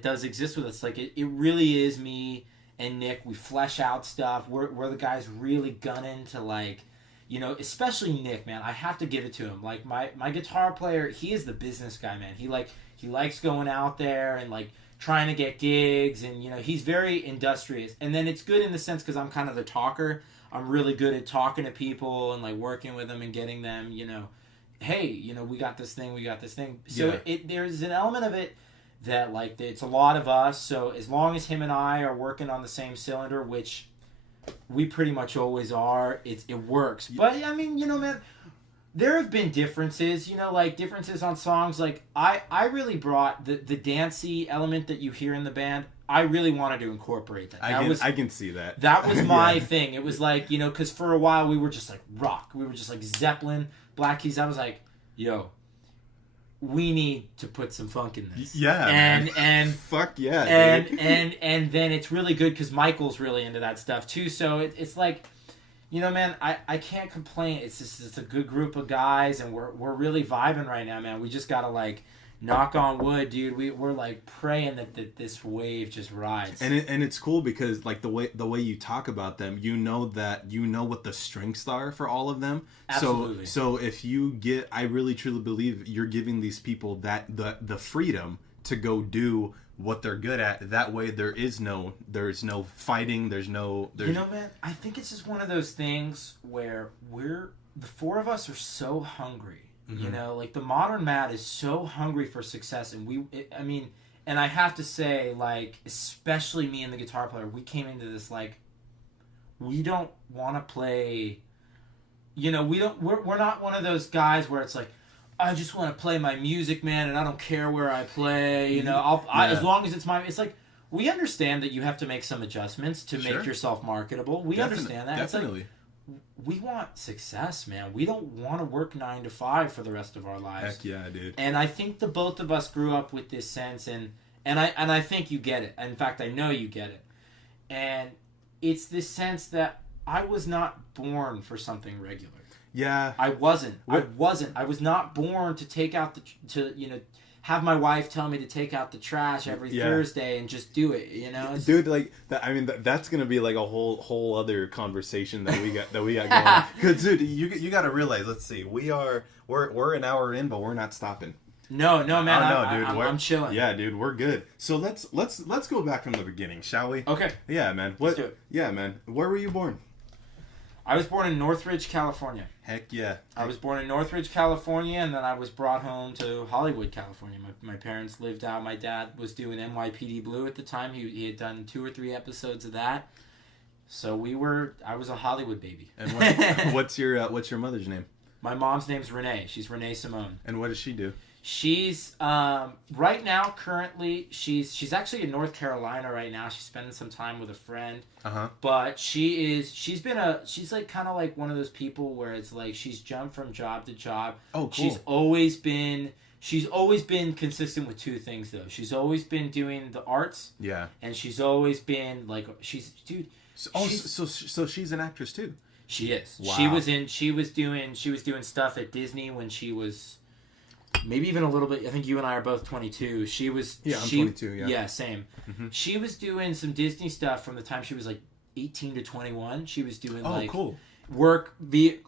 does exist with us. Like it really is me and Nick. We flesh out stuff. We're the guys really gunning to like. Especially Nick, man, I have to give it to him. Like my guitar player, he is the business guy, man. He likes going out there and like trying to get gigs, and he's very industrious. And then it's good in the sense because I'm kind of the talker. I'm really good at talking to people and like working with them and getting them, hey, we got this thing. So there's an element of it that like it's a lot of us. So as long as him and I are working on the same cylinder, which we pretty much always are. It works. But, I mean, man, there have been differences, like differences on songs. Like, I really brought the dancey element that you hear in the band. I really wanted to incorporate that. I can see that. That was my thing. It was like, because for a while we were just like rock. We were just like Zeppelin, Black Keys. I was like, yo, we need to put some funk in this. Yeah, and fuck yeah, dude. and then it's really good because Michael's really into that stuff too. So it's like, you know, man, I can't complain. It's a good group of guys, and we're really vibing right now, man. We just gotta like knock on wood, dude. We're like praying that this wave just rides. And it's cool because like the way you talk about them, you know what the strengths are for all of them. Absolutely. So if you get, I really truly believe you're giving these people that the freedom to go do what they're good at. That way there's no fighting. You know, man, I think it's just one of those things where the four of us are so hungry. Mm-hmm. You know, like the modern Matt is so hungry for success, and and I have to say, like, especially me and the guitar player, we came into this like, we don't want to play. You know, we're not one of those guys where it's like, I just want to play my music, man, and I don't care where I play. You know, as long as it's it's like, we understand that you have to make some adjustments to make yourself marketable. We understand that. Definitely. It's like, we want success, man. We don't want to work 9 to 5 for the rest of our lives. Heck yeah, dude. And I think the both of us grew up with this sense, and I think you get it. In fact, I know you get it. And it's this sense that I was not born for something regular. Yeah. I wasn't. I was not born to take out have my wife tell me to take out the trash every Thursday and just do it, you know? Dude, like, that's gonna be like a whole other conversation that we got going. Cause dude, you gotta realize, let's see, we're an hour in, but we're not stopping. No, man, I'm chilling. Yeah, dude, we're good. So let's go back from the beginning, shall we? Okay. Yeah, man. Let's do it. Yeah, man. Where were you born? I was born in Northridge, California. Heck yeah. I was born in Northridge, California, and then I was brought home to Hollywood, California. My parents lived out. My dad was doing NYPD Blue at the time. He had done 2 or 3 episodes of that. So I was a Hollywood baby. And what's your mother's name? My mom's name's Renee. She's Renee Simone. And what does she do? She's right now currently she's actually in North Carolina right now. She's spending some time with a friend. But she's like kind of like one of those people where it's like she's jumped from job to job. Oh, cool. She's always been consistent with 2 things though. She's always been doing the arts. Yeah. And she's always been like so she's an actress too. She is. Wow. She was doing stuff at Disney when she was maybe even a little bit. I think you and I are both 22. She was. Yeah, I'm 22. Yeah. Yeah, same. Mm-hmm. She was doing some Disney stuff from the time she was like 18 to 21. She was doing cool. Work.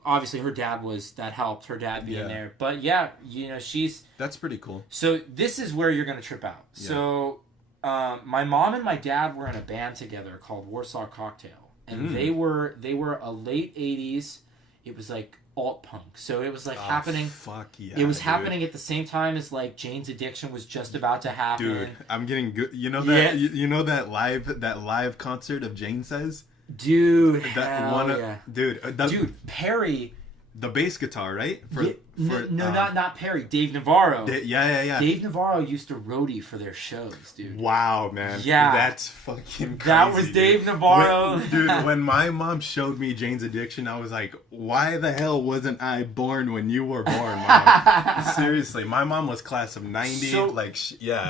Obviously, her dad helped her dad being there. But yeah, you know, that's pretty cool. So this is where you're gonna trip out. Yeah. So, my mom and my dad were in a band together called Warsaw Cocktail, and they were a late 80s. It was like alt punk, so it was like happening. Fuck yeah! It was happening at the same time as like Jane's Addiction was just about to happen. Dude, I'm getting good. You know that you know that live concert of Jane Says. Dude, dude, Perry. The bass guitar, right? Not Perry. Dave Navarro. Yeah. Dave Navarro used to roadie for their shows, dude. Wow, man. Yeah. That's fucking crazy. That was Dave Navarro. When my mom showed me Jane's Addiction, I was like, why the hell wasn't I born when you were born, Mom? Seriously, my mom was class of 90.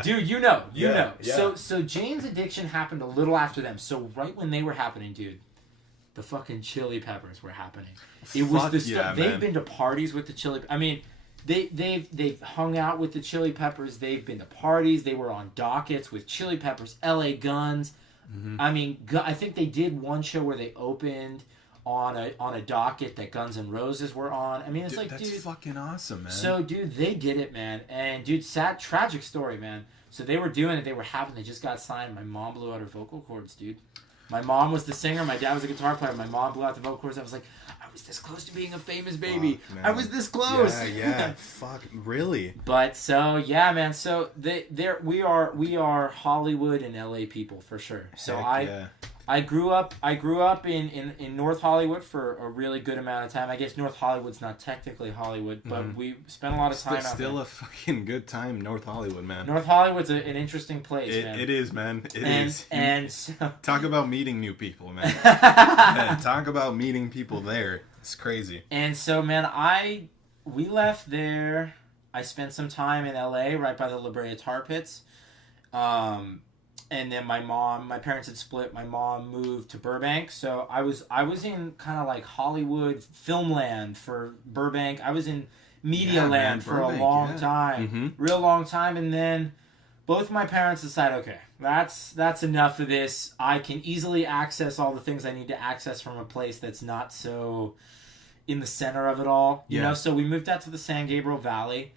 Dude, you know. Yeah. So Jane's Addiction happened a little after them. So right when they were happening, dude, the fucking Chili Peppers were happening. It was the stuff. They've been to parties with the Chili. I mean, they've hung out with the Chili Peppers. They've been to parties. They were on dockets with Chili Peppers, L.A. Guns. Mm-hmm. I mean, I think they did one show where they opened on a docket that Guns N' Roses were on. I mean, it's that's fucking awesome, man. So, dude, they get it, man. And dude, tragic story, man. So they were doing it. They just got signed. My mom blew out her vocal cords, dude. My mom was the singer. My dad was a guitar player. My mom blew out the vocal cords. I was like, I was this close to being a famous baby. Fuck, I was this close. Yeah. Fuck, really? But so yeah, man. So we are Hollywood and LA people for sure. So I grew up in North Hollywood for a really good amount of time. I guess North Hollywood's not technically Hollywood, but we spent a lot of time out there. Still a fucking good time, North Hollywood, man. North Hollywood's an interesting place, man. It is, man. It is. And so, talk about meeting new people, man. Man. Talk about meeting people there. It's crazy. And so, man, I we left there. I spent some time in LA, right by the La Brea Tar Pits. And then my parents had split. My mom moved to Burbank, so I was in kind of like Hollywood film land for Burbank. I was in media land for Burbank, a long time, real long time, and then both my parents decided, okay, that's enough of this. I can easily access all the things I need to access from a place that's not so in the center of it all, you know. So we moved out to the San Gabriel Valley.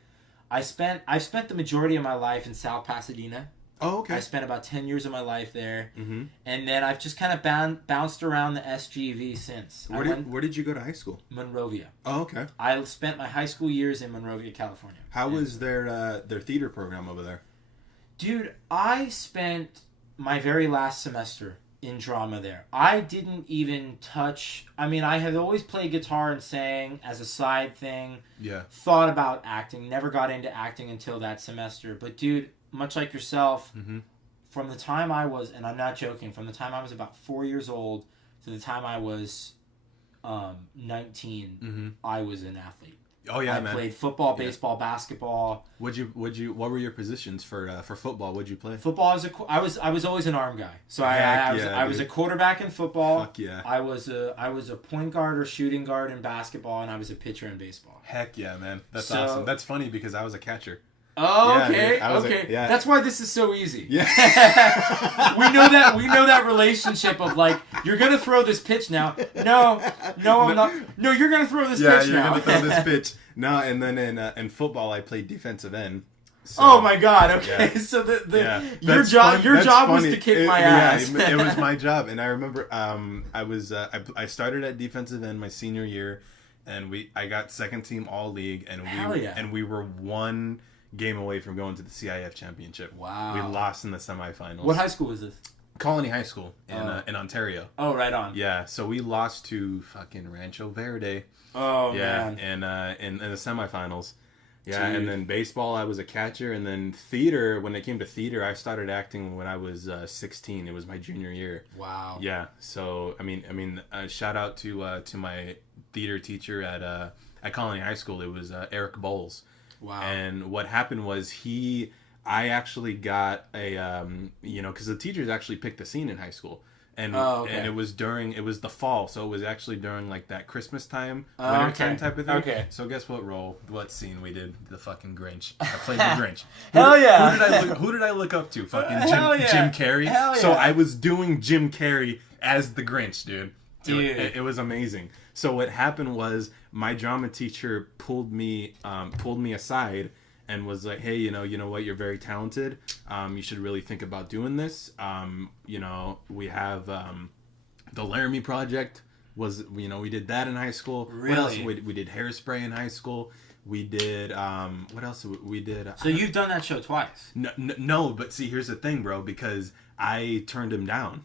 I've spent the majority of my life in South Pasadena. Oh, okay. I spent about 10 years of my life there. And then I've just kind of bounced around the SGV since. Where did you go to high school? Monrovia. Oh, okay. I spent my high school years in Monrovia, California. How was their theater program over there? Dude, I spent my very last semester in drama there. I didn't even touch... I mean, I had always played guitar and sang as a side thing. Yeah. Thought about acting. Never got into acting until that semester. But dude... Much like yourself, from the time I was, and I'm not joking, from the time I was about 4 years old to the time I was 19, I was an athlete. Oh yeah, man! I played football, baseball, basketball. What were your positions for football? What'd you play? Football, I was always an arm guy. So I was a quarterback in football. Fuck yeah. I was a point guard or shooting guard in basketball, and I was a pitcher in baseball. Heck yeah, man! That's awesome. That's funny because I was a catcher. Oh, okay, okay. That's why this is so easy. Yeah. we know that relationship of like, you're gonna throw this pitch now. No, I'm not. No, you're gonna throw this pitch now. Yeah, you're gonna throw this pitch. No, and then in football I played defensive end. So, oh my God! Okay, so your job was to kick my ass. Yeah, it was my job, and I remember I started at defensive end my senior year, and I got second team all league, and we were one game away from going to the CIF championship. Wow. We lost in the semifinals. What high school was this? Colony High School in Ontario. Oh, right on. Yeah, so we lost to fucking Rancho Verde. Oh, yeah, man. In the semifinals. Yeah, Dude. And then baseball, I was a catcher, and then theater. When it came to theater, I started acting when I was 16. It was my junior year. Wow. Yeah. So I mean, shout out to my theater teacher at Colony High School. It was Eric Bowles. Wow. And what happened was I actually got a because the teachers actually picked the scene in high school. And and it was the fall, so it was actually during like that Christmas time, winter time type of thing. Okay. So guess what scene we did? The fucking Grinch. I played the Grinch. Hell yeah. Who did I look up to? Fucking Jim Carrey. Hell yeah. So I was doing Jim Carrey as the Grinch, dude. Dude. It was amazing. So what happened was my drama teacher pulled me aside and was like, hey, you know what, you're very talented. You should really think about doing this. We have the Laramie Project we did that in high school. Really? What else? We did Hairspray in high school. We did what else we did? So you've done that show twice? No, but see, here's the thing, bro, because I turned him down.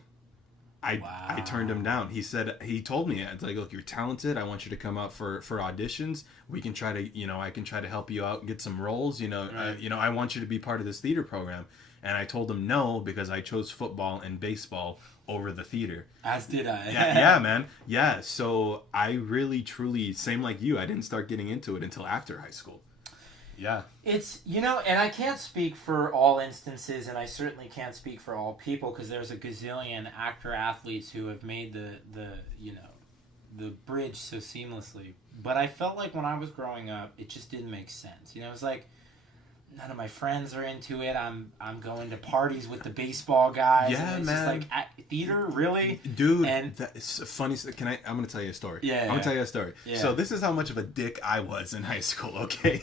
I turned him down. He told me, it's like, look, you're talented. I want you to come out for auditions. We can try to, I can try to help you out, get some roles. Right. I want you to be part of this theater program. And I told him no because I chose football and baseball over the theater. As did I. yeah, man. Yeah. So I really, truly, same like you, I didn't start getting into it until after high school. Yeah. It's, and I can't speak for all instances, and I certainly can't speak for all people, because there's a gazillion actor-athletes who have made the bridge so seamlessly. But I felt like when I was growing up, it just didn't make sense. It was like, none of my friends are into it. I'm going to parties with the baseball guys. Yeah, and it's man. just like, theater, really? Dude, and it's funny. I'm going to tell you a story. Yeah, I'm going to tell you a story. Yeah. So this is how much of a dick I was in high school, okay?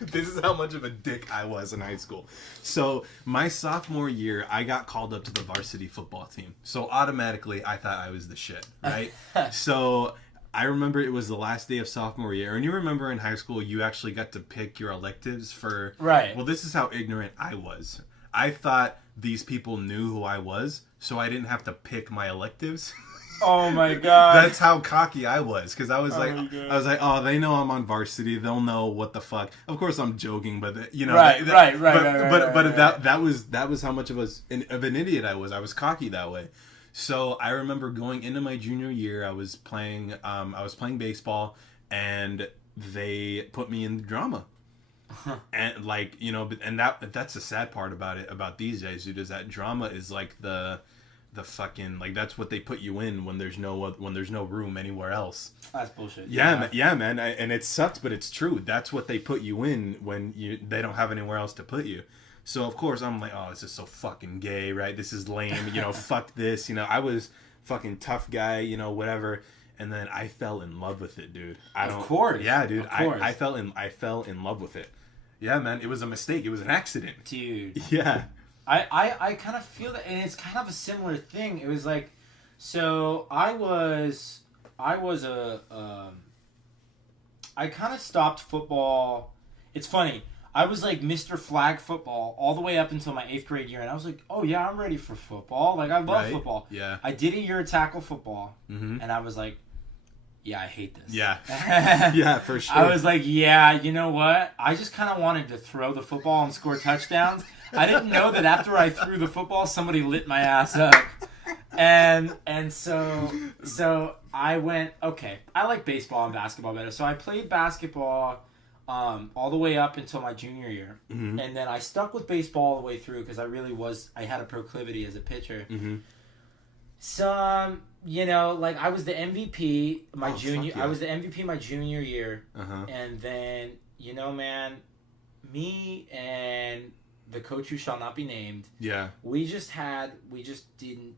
This is how much of a dick I was in high school. So my sophomore year, I got called up to the varsity football team. So automatically, I thought I was the shit, right? So I remember it was the last day of sophomore year, and you remember in high school you actually got to pick your electives for... Right. Well, this is how ignorant I was. I thought these people knew who I was, so I didn't have to pick my electives. Oh my God. That's how cocky I was, because I was oh, they know I'm on varsity, they'll know what the fuck. Of course I'm joking, but right. that was how much of an idiot I was. I was cocky that way. So I remember going into my junior year, I was playing baseball, and they put me in drama. And like, you know, and that's the sad part about it, about these days, dude, is that drama is like the fucking, like, that's what they put you in when there's no room anywhere else. That's bullshit. Yeah, man. And it sucks, but it's true. That's what they put you in when they don't have anywhere else to put you. So of course I'm like, oh, this is so fucking gay, right? This is lame, you know, fuck this, you know. I was fucking tough guy, you know, whatever. And then I fell in love with it, dude. Of course. Yeah, dude. Of course. I fell in love with it. Yeah, man. It was a mistake. It was an accident. Dude. Yeah. I kind of feel that, and it's kind of a similar thing. It was like, so I kind of stopped football. It's funny. I was like Mr. Flag football all the way up until my 8th grade year, and I was like, oh yeah, I'm ready for football. Like, I love football. Yeah. I did a year of tackle football, and I was like, yeah, I hate this. Yeah. Yeah, for sure. I was like, yeah, you know what? I just kind of wanted to throw the football and score touchdowns. I didn't know that after I threw the football, somebody lit my ass up. And so I went, okay, I like baseball and basketball better. So I played basketball all the way up until my junior year. And then I stuck with baseball all the way through because I had a proclivity as a pitcher. So, you know, like, I was the MVP my junior. Yeah. I was the MVP my junior year, and then, you know, man, me and the coach who shall not be named. Yeah. We just didn't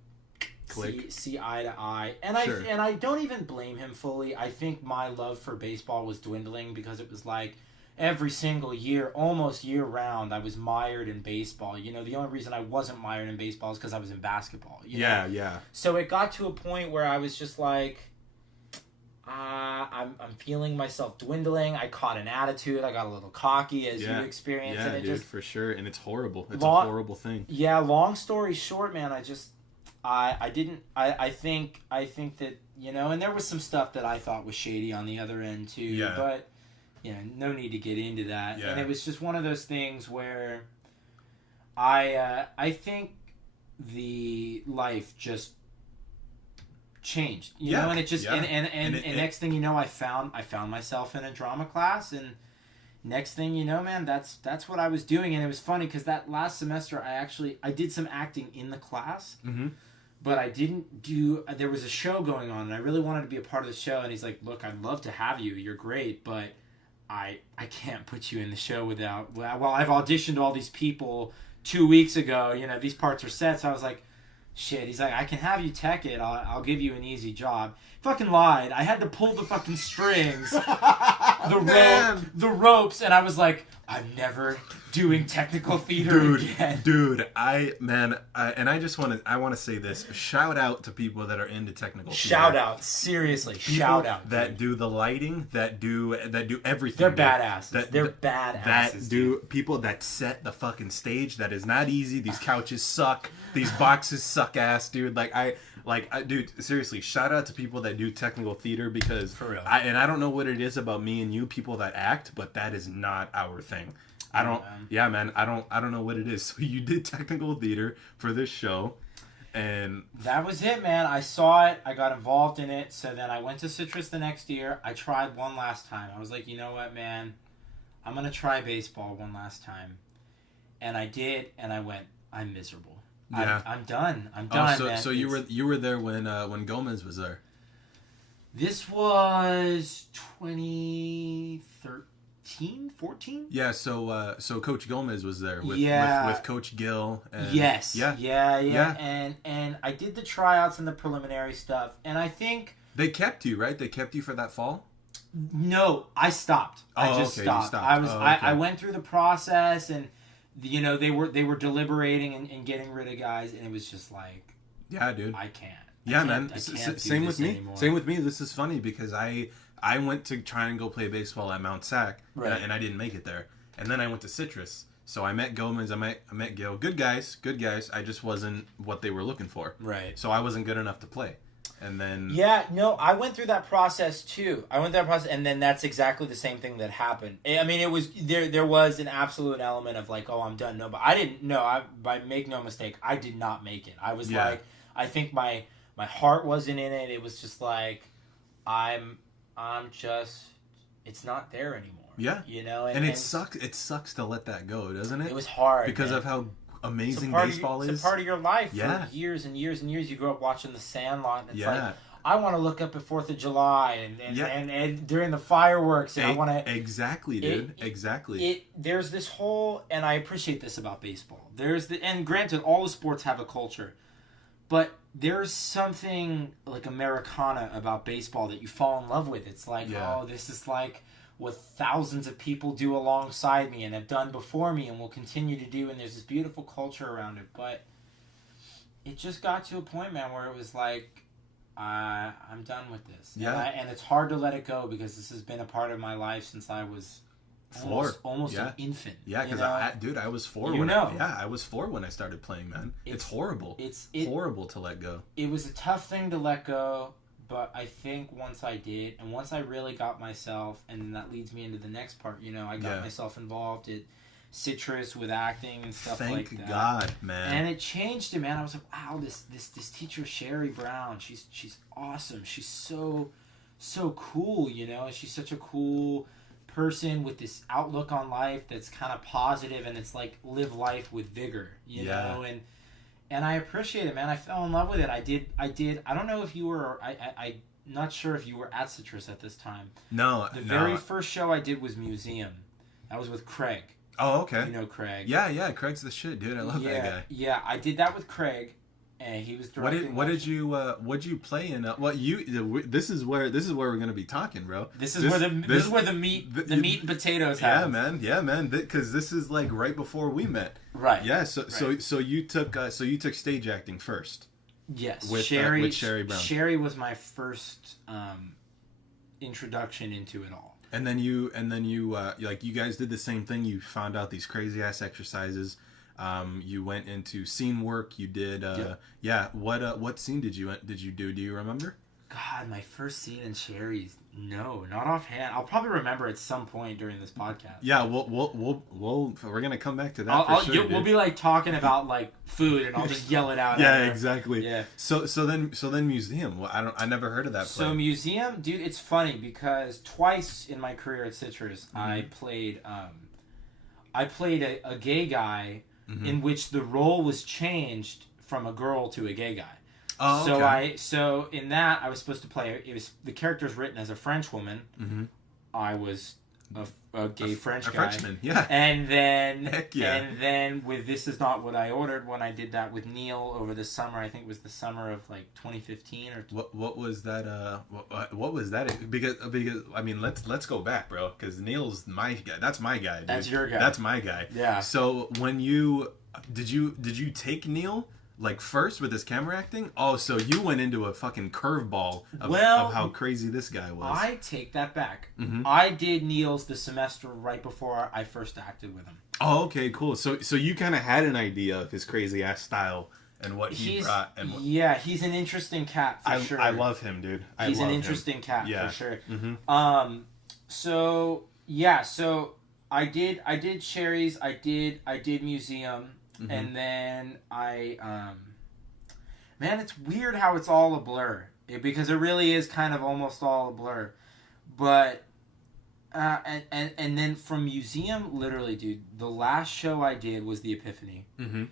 see eye to eye, and I don't even blame him fully. I think my love for baseball was dwindling because it was like, every single year, almost year round, I was mired in baseball. You know, the only reason I wasn't mired in baseball is because I was in basketball. You know? Yeah. So it got to a point where I was just like, I'm feeling myself dwindling. I caught an attitude. I got a little cocky, as you experienced. Yeah, and it dude, just, for sure. And it's horrible. It's a horrible thing. Yeah, long story short, man, I think that, you know, and there was some stuff that I thought was shady on the other end too. Yeah. But, you know, no need to get into that. Yeah. And it was just one of those things where I think the life just changed, you know, and it just and next thing you know, I found myself in a drama class, and next thing you know, man, that's what I was doing. And it was funny because that last semester I did some acting in the class. But I didn't do. There was a show going on, and I really wanted to be a part of the show. And he's like, "Look, I'd love to have you. You're great, but I can't put you in the show without. Well, I've auditioned all these people 2 weeks ago. You know, these parts are set." So I was like, "Shit." He's like, "I can have you tech it. I'll give you an easy job." Fucking lied. I had to pull the fucking strings, the ropes, and I was like, "I'm never doing technical theater again." Dude, I want to say this. Shout out to people that are into technical theater. Shout out, seriously. People shout out. That do the lighting, that do everything. They're badasses. They're badasses. That do people that set the fucking stage. That is not easy. These couches suck. These boxes suck ass, dude. Dude, seriously, shout out to people that do technical theater, because for real. I don't know what it is about me and you people that act, but that is not our thing. I don't know what it is. So you did technical theater for this show, and that was it, man. I saw it. I got involved in it. So then I went to Citrus the next year. I tried one last time. I was like, you know what, man? I'm going to try baseball one last time. And I did, and I went, I'm miserable. Yeah. I'm done. I'm done, man. So you were there when Gomez was there. This was 2013, 14? Yeah, so Coach Gomez was there with Coach Gill. And, yes. Yeah. And I did the tryouts and the preliminary stuff, and I think they kept you, right? They kept you for that fall? No, I stopped. I just stopped. I went through the process, and you know, they were deliberating and getting rid of guys, and it was just like, yeah, dude, I can't. Yeah, man. Same with me. Anymore. Same with me. This is funny because I went to try and go play baseball at Mount Sac, right, and I didn't make it there. And then I went to Citrus. So I met Gomez. I met Gil. Good guys. I just wasn't what they were looking for. Right. So I wasn't good enough to play. And then I went through that process too. And then that's exactly the same thing that happened. I mean, it was there was an absolute element of like, oh, I'm done. No, but I didn't. No, I make no mistake, I did not make it. I was like, I think my heart wasn't in it. It was just like, I'm just it's not there anymore. Yeah. You know, and it sucks. It sucks to let that go, doesn't it? It was hard because man. Of how amazing baseball is. It's a part of your life for years and years and years. You grew up watching The Sandlot, and it's like, I want to look up at 4th of July and during the fireworks, and I want to... Exactly, dude. Exactly. There's this whole... And I appreciate this about baseball. And granted, all the sports have a culture. But there's something like Americana about baseball that you fall in love with. It's like, oh, this is like what thousands of people do alongside me and have done before me and will continue to do. And there's this beautiful culture around it. But it just got to a point, man, where it was like... I'm done with this. Yeah. And it's hard to let it go because this has been a part of my life since I was almost an infant. Yeah, because I was 4 I was 4 when I started playing, man. It's horrible. It's horrible to let go. It was a tough thing to let go, but I think once I did, and once I really got myself, and that leads me into the next part, I got myself involved at Citrus with acting and stuff like that. Thank God, man. And it changed it, man. I was like, wow, this teacher Sherry Brown, she's awesome. She's so cool, She's such a cool person with this outlook on life that's kind of positive, and it's like live life with vigor, you know. And I appreciate it, man. I fell in love with it. I did. I don't know if you were. I'm not sure if you were at Citrus at this time. No. The very first show I did was Museum. That was with Craig. Oh, okay. You know Craig. Yeah, Craig's the shit, dude. I love that guy. Yeah, I did that with Craig, and he was directing. What did you play in? This is where we're gonna be talking, bro. This is where the meat and potatoes happen. Yeah, man. Because this is like right before we met. Right. Yeah. So you took stage acting first. Yes. With Sherry Brown. Sherry was my first introduction into it all. And then you like you guys did the same thing. You found out these crazy ass exercises. You went into scene work. You did what scene did you do? Do you remember? God, my first scene in Sherry's, no, not offhand. I'll probably remember at some point during this podcast. Yeah, we're gonna come back to that. We'll be like talking about like food, and I'll just yell it out. Yeah, exactly. Yeah. So then Museum. Well, I never heard of that play. So Museum, dude, it's funny because twice in my career at Citrus, I played a gay guy in which the role was changed from a girl to a gay guy. Oh, okay. So in that I was supposed to play. It was the character's written as a French woman. Mm-hmm. I was a gay French guy. Frenchman, yeah. And then with This Is Not What I Ordered, when I did that with Neil over the summer, I think it was the summer of like 2015 or. What was that? What was that? Because I mean, let's go back, bro. Because Neil's my guy. That's my guy. Dude. That's your guy. That's my guy. Yeah. So when did you take Neil? Like first with his camera acting? Oh, so you went into a fucking curveball of how crazy this guy was. I take that back. Mm-hmm. I did Neil's the semester right before I first acted with him. Oh, okay, cool. So you kind of had an idea of his crazy ass style and what he brought. Yeah, he's an interesting cat for sure. I love him, dude. He's an interesting cat for sure. Mm-hmm. So I did Sherry's. I did Museum. Mm-hmm. And then man, it's weird how it's all a blur. Because it really is kind of almost all a blur. But, and then from Museum, literally, dude, the last show I did was the Epiphany. Mm-hmm.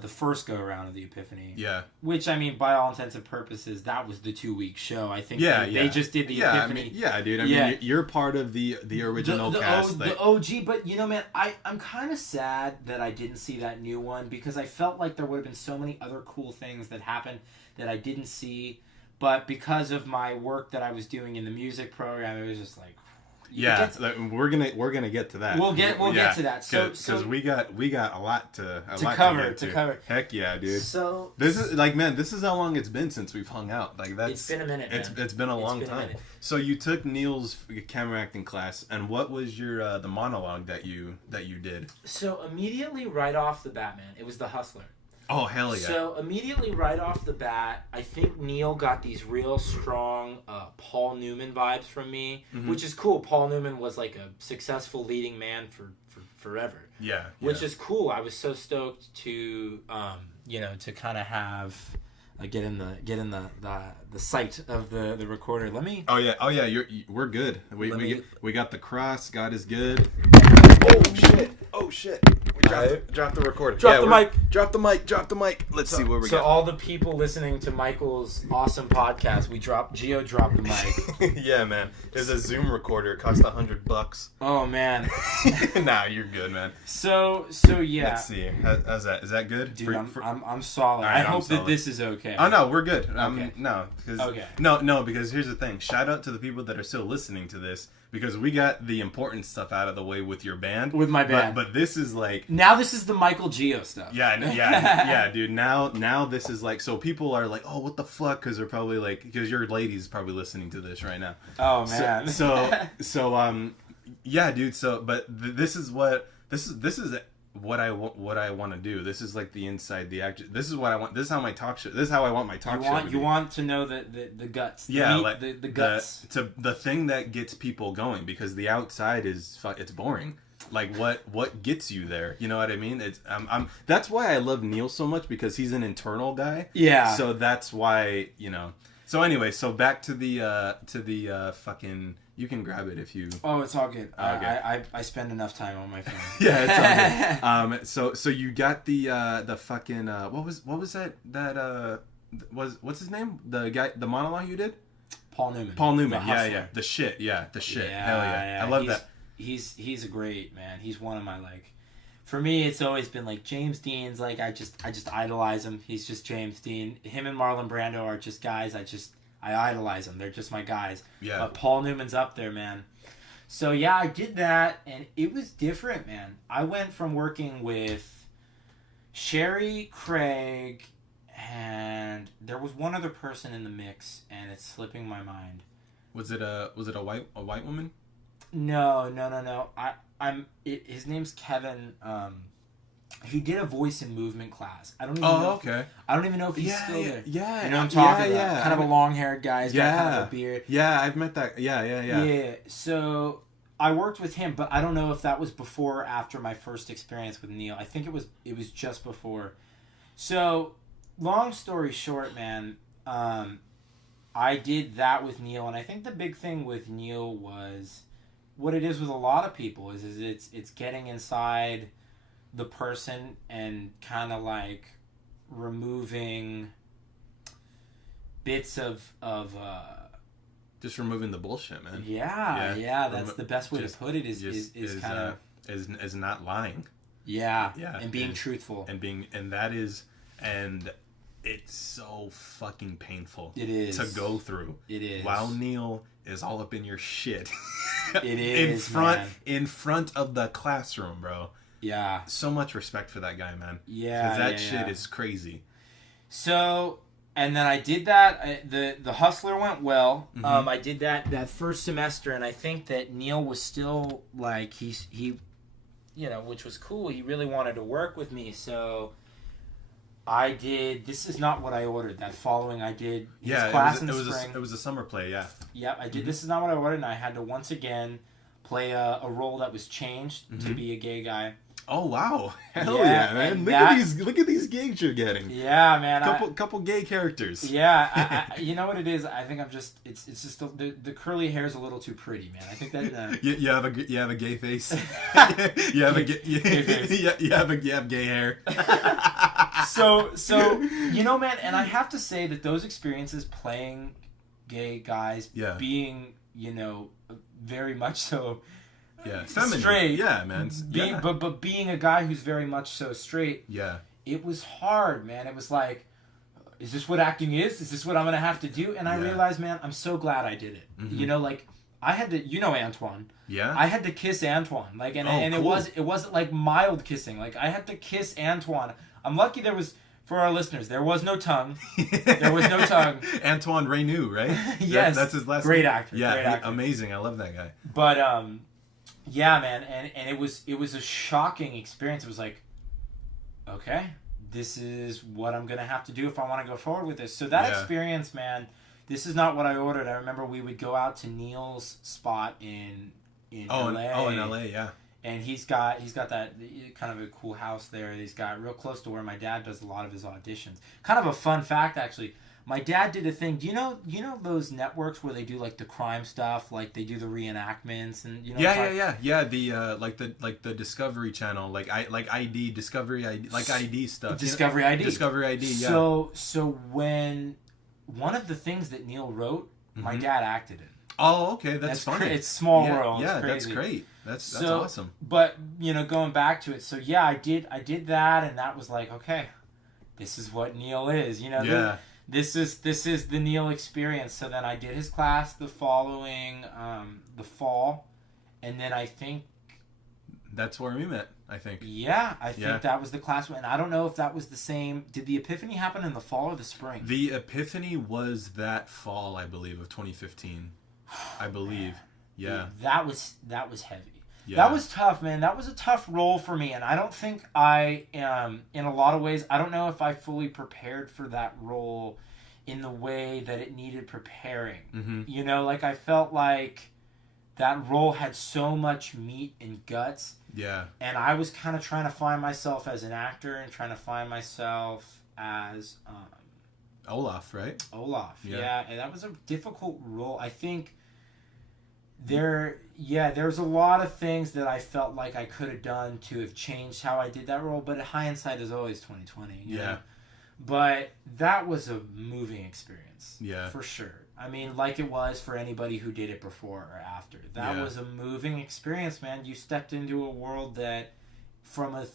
The first go around of the Epiphany. Yeah. Which, I mean, by all intents and purposes, that was the 2-week show. I think they just did the Epiphany. Dude. I mean, you're part of the original cast. The OG, but man, I'm kind of sad that I didn't see that new one because I felt like there would have been so many other cool things that happened that I didn't see. But because of my work that I was doing in the music program, it was just like... we're gonna get to that. We'll get to that. Because we got a lot to cover. Heck yeah, dude. So this is how long it's been since we've hung out. Like it's been a minute. It's been a long time. So you took Neil's camera acting class, and what was your the monologue that you did? So immediately right off the bat, man, it was The Hustler. Oh, hell yeah. So immediately right off the bat, I think Neil got these real strong Paul Newman vibes from me, which is cool. Paul Newman was like a successful leading man for forever. Which is cool. I was so stoked to, to kind of have get in the sight of the recorder. Let me. Oh yeah. We're good. We got the cross. God is good. Oh shit. We dropped the recorder. Drop the mic. Drop the mic. Let's see what we got. So all the people listening to Michael's awesome podcast, Gio dropped the mic. Yeah, man. There's a Zoom recorder. It cost $100. Oh man. Nah, you're good, man. So yeah. Let's see. How's that? Is that good? Dude, I'm solid. Right, I hope that this is okay. Oh no, we're good. Okay. No, because here's the thing. Shout out to the people that are still listening to this, because we got the important stuff out of the way with your band. With my band. But this is like... Now this is the Michael Gio stuff. Yeah, dude. Now this is like... So people are like, oh, what the fuck? Because they're probably like... Because your lady's probably listening to this right now. Oh, man. Yeah, dude. So, but this is what... This is what I want to do. This is like the inside, the act. This is what I want. This is how my talk show. This is how I want my talk show. You want to know the guts. The guts. The thing that gets people going, because the outside it's boring. Like what gets you there? You know what I mean? It's that's why I love Neil so much, because he's an internal guy. Yeah. So that's why, you know. So anyway, so back to the fucking. You can grab it if you... Oh, it's all good. Okay. I spend enough time on my phone. Yeah, it's all good. So you got the fucking... what was that what's his name? The guy, the monologue you did? Paul Newman. Yeah. The shit. Hell yeah. I love that. He's a great man. He's one of my, like... For me, it's always been like James Dean's, like, I just idolize him. He's just James Dean. Him and Marlon Brando are just guys I idolize them. They're just my guys. Yeah. But Paul Newman's up there, man. So, yeah, I did that, and it was different, man. I went from working with Sherry, Craig, and there was one other person in the mix, and it's slipping my mind. Was it a white woman? No. His name's Kevin. He did a voice and movement class. I don't even know if he's still there. Yeah. You know what I'm talking about? Kind of a long-haired guy. He's got kind of a beard. Yeah, I've met that. Yeah. Yeah. So I worked with him, but I don't know if that was before or after my first experience with Neil. I think it was just before. So, long story short, man, I did that with Neil, and I think the big thing with Neil was what it is with a lot of people is it's getting inside the person and kind of like removing bits of just removing the bullshit, man. Yeah, that's the best way to put it is kind of is not lying. Yeah, and being truthful. And it's so fucking painful. It is to go through. It is. While Neil is all up in your shit. It is in front of the classroom, bro. Yeah. So much respect for that guy, man. Yeah. Because that shit is crazy. So, and then I did that. The Hustler went well. Mm-hmm. I did that first semester, and I think that Neil was still, like, he, you know, which was cool. He really wanted to work with me, so I did. This is not what I ordered. That following, I did his class in the spring. It was a summer play, yeah. Yep, I did. Mm-hmm. This is not what I ordered, and I had to once again play a role that was changed to be a gay guy. Oh wow! Hell yeah, man! Look at these gigs you're getting. Yeah, man. Couple gay characters. Yeah, I you know what it is? I think I'm just it's just the curly hair is a little too pretty, man. I think that you have a gay face. you have a gay face. You have gay hair. So you know, man, and I have to say that those experiences playing gay guys, being, you know, very much so. Yeah, straight. Yeah, man. But being a guy who's very much so straight. Yeah. It was hard, man. It was like, is this what acting is? Is this what I'm gonna have to do? And I realized, man, I'm so glad I did it. Mm-hmm. You know, like I had to. You know, Antoine. Yeah. I had to kiss Antoine. Like, and cool. it wasn't like mild kissing. Like I had to kiss Antoine. I'm lucky there was. For our listeners, there was no tongue. There was no tongue. Antoine Reynou, right? Yes. That's his last name. Actor. Yeah, great actor. Amazing. I love that guy. But yeah, man, and it was a shocking experience. It was like, okay, this is what I'm gonna have to do if I want to go forward with this. So that experience, man, this is not what I ordered. I remember we would go out to Neil's spot in LA. Oh, in LA, yeah. And he's got that kind of a cool house there. He's got real close to where my dad does a lot of his auditions. Kind of a fun fact, actually. My dad did a thing. Do you know those networks where they do like the crime stuff, like they do the reenactments and Yeah. The like the Discovery Channel, like ID Discovery ID, like ID stuff. Discovery ID. Discovery ID. Yeah. So when one of the things that Neil wrote, my dad acted in. Oh, okay, that's funny. It's Small World. Yeah, it's that's great. That's awesome. But going back to it, so yeah, I did that, and that was like, okay, this is what Neil is. This is the Neil experience. So then I did his class the following the fall, and then I think that's where we met. I think. Yeah, I think that was the class, and I don't know if that was the same. Did the Epiphany happen in the fall or the spring? The Epiphany was that fall, I believe, of 2015. I believe. Yeah. Dude, that was heavy. Yeah. That was tough, man. That was a tough role for me, and I don't think I in a lot of ways, I don't know if I fully prepared for that role in the way that it needed preparing. Mm-hmm. Like I felt like that role had so much meat and guts. Yeah. And I was kind of trying to find myself as an actor and trying to find myself as Olaf, right? Olaf. Yeah. And that was a difficult role. I think there's a lot of things that I felt like I could have done to have changed how I did that role, but hindsight is always 20/20. You know? But that was a moving experience. Yeah. For sure. I mean, like it was for anybody who did it before or after. That was a moving experience, man. You stepped into a world that, from an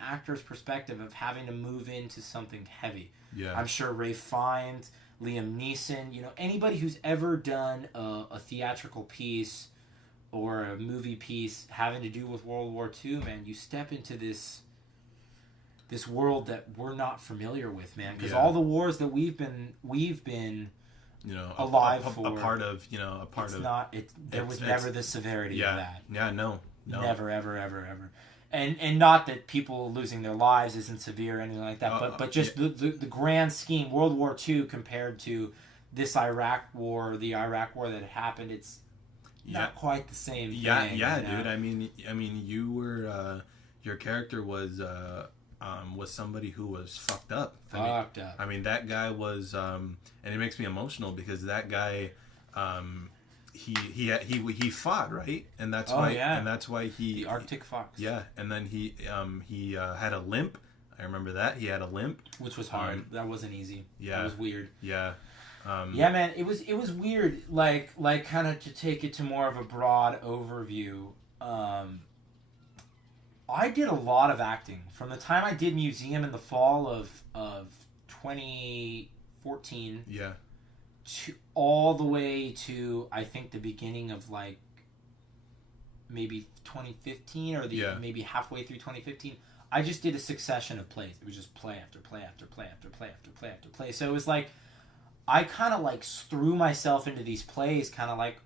actor's perspective, of having to move into something heavy. Yeah. I'm sure Ralph Fiennes, Liam Neeson, anybody who's ever done a theatrical piece or a movie piece having to do with World War II, man, you step into this world that we're not familiar with, man, because all the wars that we've been alive for, a part of. There was never the severity of that. Yeah, no. Never, ever, ever, ever. And not that people losing their lives isn't severe or anything like that, but just the grand scheme, World War II compared to this Iraq war, the Iraq war that happened, it's not quite the same thing. Dude. I mean, you were your character was somebody who was fucked up. I mean, that guy was, and it makes me emotional because that guy, he fought, right, and that's why he the Arctic Fox. Yeah, and then he had a limp. I remember that he had a limp, which was hard. That wasn't easy. Yeah, that was weird. Yeah. Man, it was weird. Like kind of to take it to more of a broad overview. I did a lot of acting from the time I did Museum in the fall of 2014. Yeah. To all the way to I think the beginning of like maybe 2015 or maybe halfway through 2015. I just did a succession of plays. It was just play after play after play after play after play after play. So it was like I kind of like threw myself into these plays, kind of like,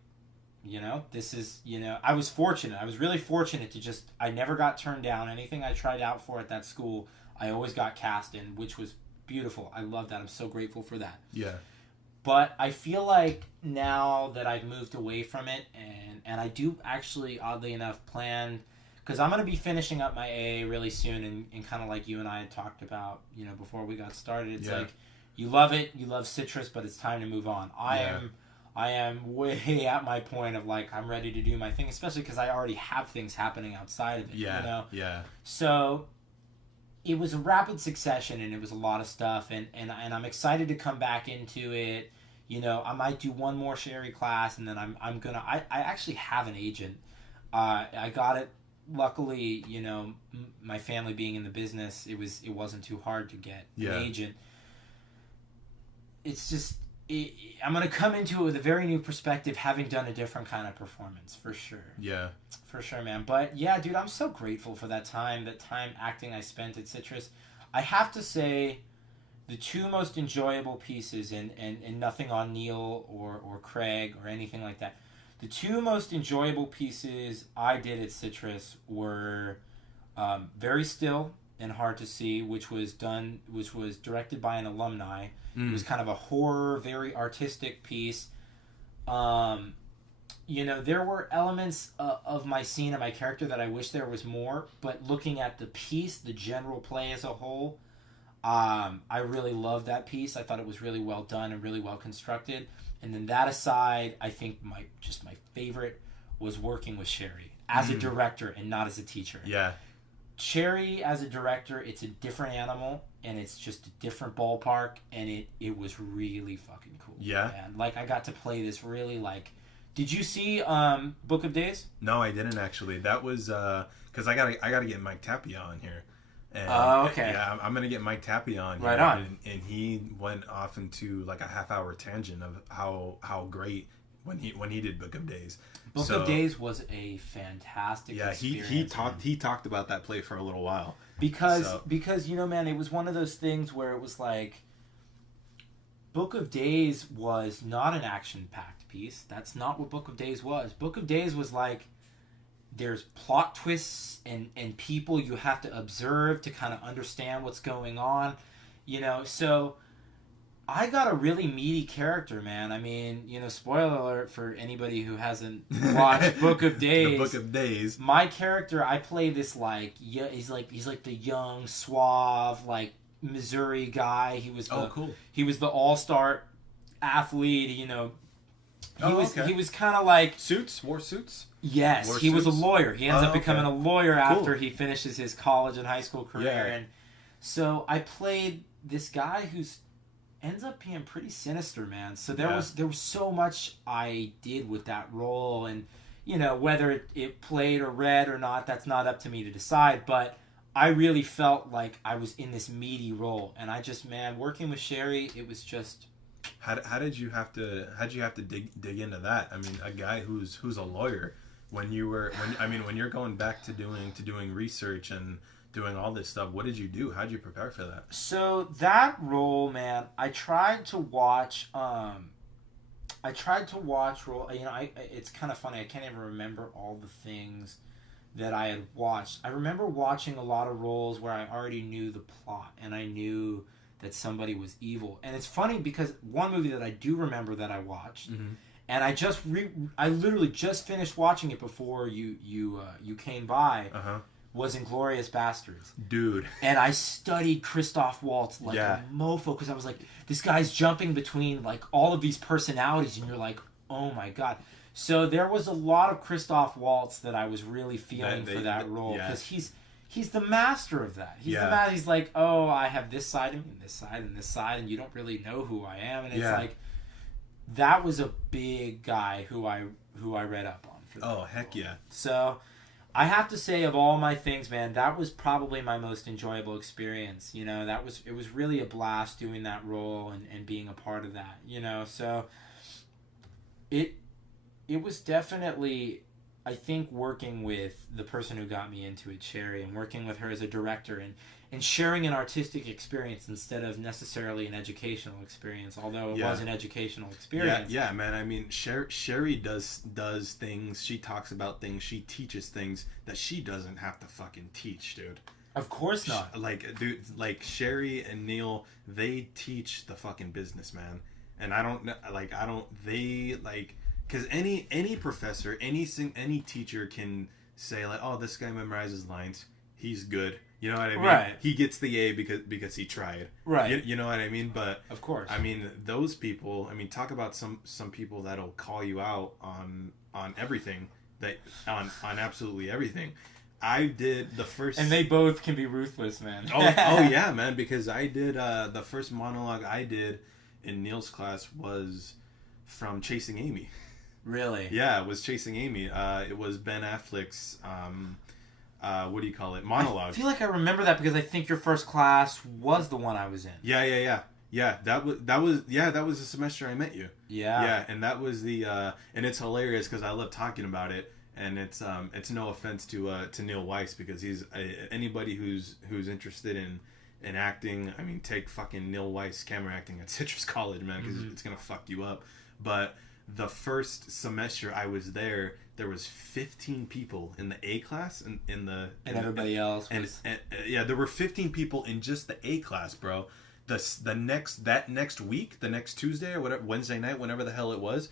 this is, I was fortunate. I was really fortunate to I never got turned down. Anything I tried out for at that school, I always got cast in, which was beautiful. I love that. I'm so grateful for that. Yeah. But I feel like now that I've moved away from it, and I do actually, oddly enough, plan, because I'm going to be finishing up my AA really soon, and kind of like you and I had talked about, before we got started. It's like, you love it, you love Citrus, but it's time to move on. I am way at my point of like, I'm ready to do my thing, especially because I already have things happening outside of it. Yeah. So it was a rapid succession, and it was a lot of stuff, and I'm excited to come back into it. I might do one more Sherry class, and then I'm gonna. I actually have an agent. I got it. Luckily, my family being in the business, it wasn't too hard to get an agent. It's just I'm gonna come into it with a very new perspective, having done a different kind of performance, for sure. Yeah. For sure, man. But yeah, dude, I'm so grateful for that time acting I spent at Citrus. I have to say, the two most enjoyable pieces, and nothing on Neil or Craig or anything like that, the two most enjoyable pieces I did at Citrus were Very Still and Hard to See, which was directed by an alumni. It was kind of a horror, very artistic piece. you know, there were elements of my scene and my character that I wish there was more, but looking at the piece, the general play as a whole, I really loved that piece. I thought it was really well done and really well constructed. And then that aside, I think my favorite was working with Sherry as a director and not as a teacher. Yeah. Sherry as a director, it's a different animal and it's just a different ballpark, and it was really fucking cool. Yeah. Man. Like, I got to play this really, like... Did you see Book of Days? No, I didn't actually. That was because I gotta get Mike Tapia on here. And, okay. Yeah, I'm gonna get Mike Tapia on. Right here, on. And he went off into like a half-hour tangent of how great when he did Book of Days. Book of Days was a fantastic experience. he talked about that play for a little while. Because you know, man, it was one of those things where it was like, Book of Days was not an action-packed piece. That's not what Book of Days was. Book of Days was like, there's plot twists and people you have to observe to kind of understand what's going on, you know. So I got a really meaty character, man. I mean, you know, spoiler alert for anybody who hasn't watched Book of Days. The Book of Days. My character, I play this like, yeah, he's like the young, suave, like Missouri guy. He was cool. He was the all-star athlete, you know. He was kind of like... Wore suits? Yes, he was a lawyer. He ends up becoming a lawyer after he finishes his college and high school career. Yeah. And so I played this guy who's ends up being pretty sinister, man. So there was so much I did with that role, and you know, whether it played or read or not, that's not up to me to decide, but I really felt like I was in this meaty role, and I just, man, working with Sherry, it was just... How did you have to dig into that? I mean, a guy who's a lawyer, when you're going back to doing research and doing all this stuff, what did you do? How'd you prepare for that? So that role, man, I tried to watch role, you know, it's kind of funny, I can't even remember all the things that I had watched. I remember watching a lot of roles where I already knew the plot and I knew that somebody was evil. And it's funny because one movie that I do remember that I watched, and I literally just finished watching it before you came by, was Inglourious Bastards. Dude. And I studied Christoph Waltz like a mofo, because I was like, this guy's jumping between like all of these personalities, and you're like, oh my god. So there was a lot of Christoph Waltz that I was really feeling for that role, because he's the master of that. He's the master. He's like, oh, I have this side of me, and this side, and this side, and you don't really know who I am. And it's like, that was a big guy who I read up on. For that heck yeah. So I have to say, of all my things, man, that was probably my most enjoyable experience. You know, it was really a blast doing that role and being a part of that, you know. So it was definitely, I think, working with the person who got me into it, Sherry, and working with her as a director and sharing an artistic experience instead of necessarily an educational experience, although it was an educational experience. Yeah, man. I mean, Sherry does things, she talks about things, she teaches things that she doesn't have to fucking teach, dude. Of course not. Like Sherry and Neil, they teach the fucking business, man. And because any professor, any teacher can say like, oh, this guy memorizes lines, he's good. You know what I mean? Right. He gets the A because he tried. Right. You know what I mean? But of course. I mean, those people. I mean, talk about some people that'll call you out on everything, on absolutely everything. I did the first, and they both can be ruthless, man. oh yeah, man. Because I did the first monologue I did in Neil's class was from Chasing Amy. Really? Yeah, it was Chasing Amy. It was Ben Affleck's, what do you call it, monologue. I feel like I remember that because I think your first class was the one I was in. Yeah. That was the semester I met you. Yeah, and that was the, and it's hilarious because I love talking about it, and it's no offense to Neil Weiss, because he's anybody who's interested in acting. I mean, take fucking Neil Weiss camera acting at Citrus College, man, because it's gonna fuck you up. But the first semester I was there was 15 people in the A class, and everybody else was... and there were 15 people in just the A class, bro. That next week, the next Tuesday or whatever, Wednesday night, whenever the hell it was,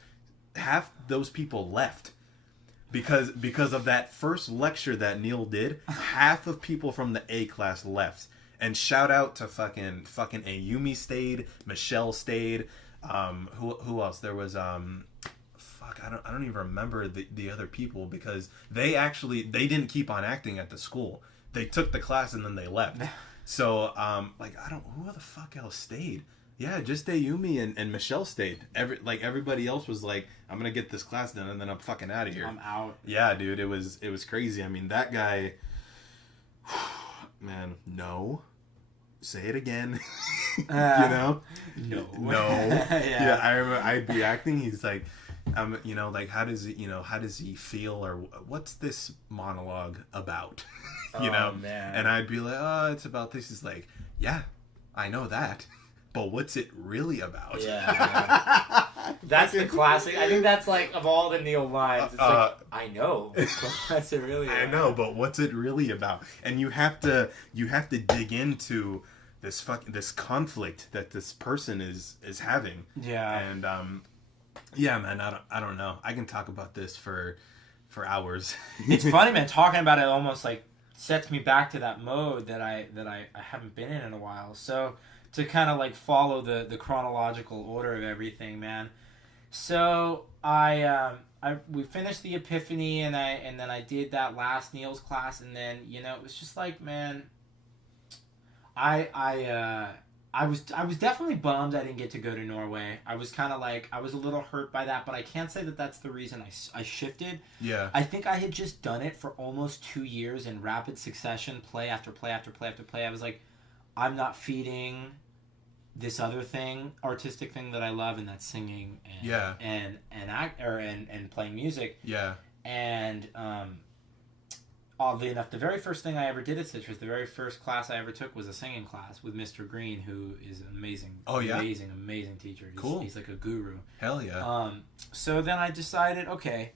those people left. Because of that first lecture that Neil did, half of people from the A class left. And shout out to fucking Ayumi stayed, Michelle stayed. Who else? There was I don't even remember the other people, because they didn't keep on acting at the school. They took the class and then they left. So who the fuck else stayed? Yeah, just Ayumi and Michelle stayed. Everybody else was like, I'm gonna get this class done and then I'm fucking out of here. I'm out. Yeah, dude, it was crazy. I mean, that guy, man, no. Say it again. You know? No. Yeah, I remember I'd be acting. He's like, like, how does he feel, or what's this monologue about? Man. And I'd be like, oh, it's about this. He's like, yeah, I know that. But what's it really about? Yeah. That's the classic. I think that's like, of all the Neil lines, it's like, I know. What's it really about? I know, but what's it really about? And you have to dig into this conflict that this person is having. Yeah. And yeah, man, I don't know. I can talk about this for hours. It's funny, man. Talking about it almost like sets me back to that mode that I haven't been in a while. So to kind of like follow the chronological order of everything, man. So we finished the Epiphany, and then I did that last Neil's class, and then it was just like, man, I was definitely bummed I didn't get to go to Norway. I was kind of like, I was a little hurt by that, but I can't say that that's the reason I shifted. Yeah. I think I had just done it for almost 2 years in rapid succession, play after play after play after play. I was like, I'm not feeding this other thing, artistic thing that I love, and that's singing and playing music. Yeah. And oddly enough, the very first thing I ever did at Citrus, the very first class I ever took was a singing class with Mr. Green, who is an amazing, amazing teacher. He's like a guru. Hell yeah. So then I decided, okay,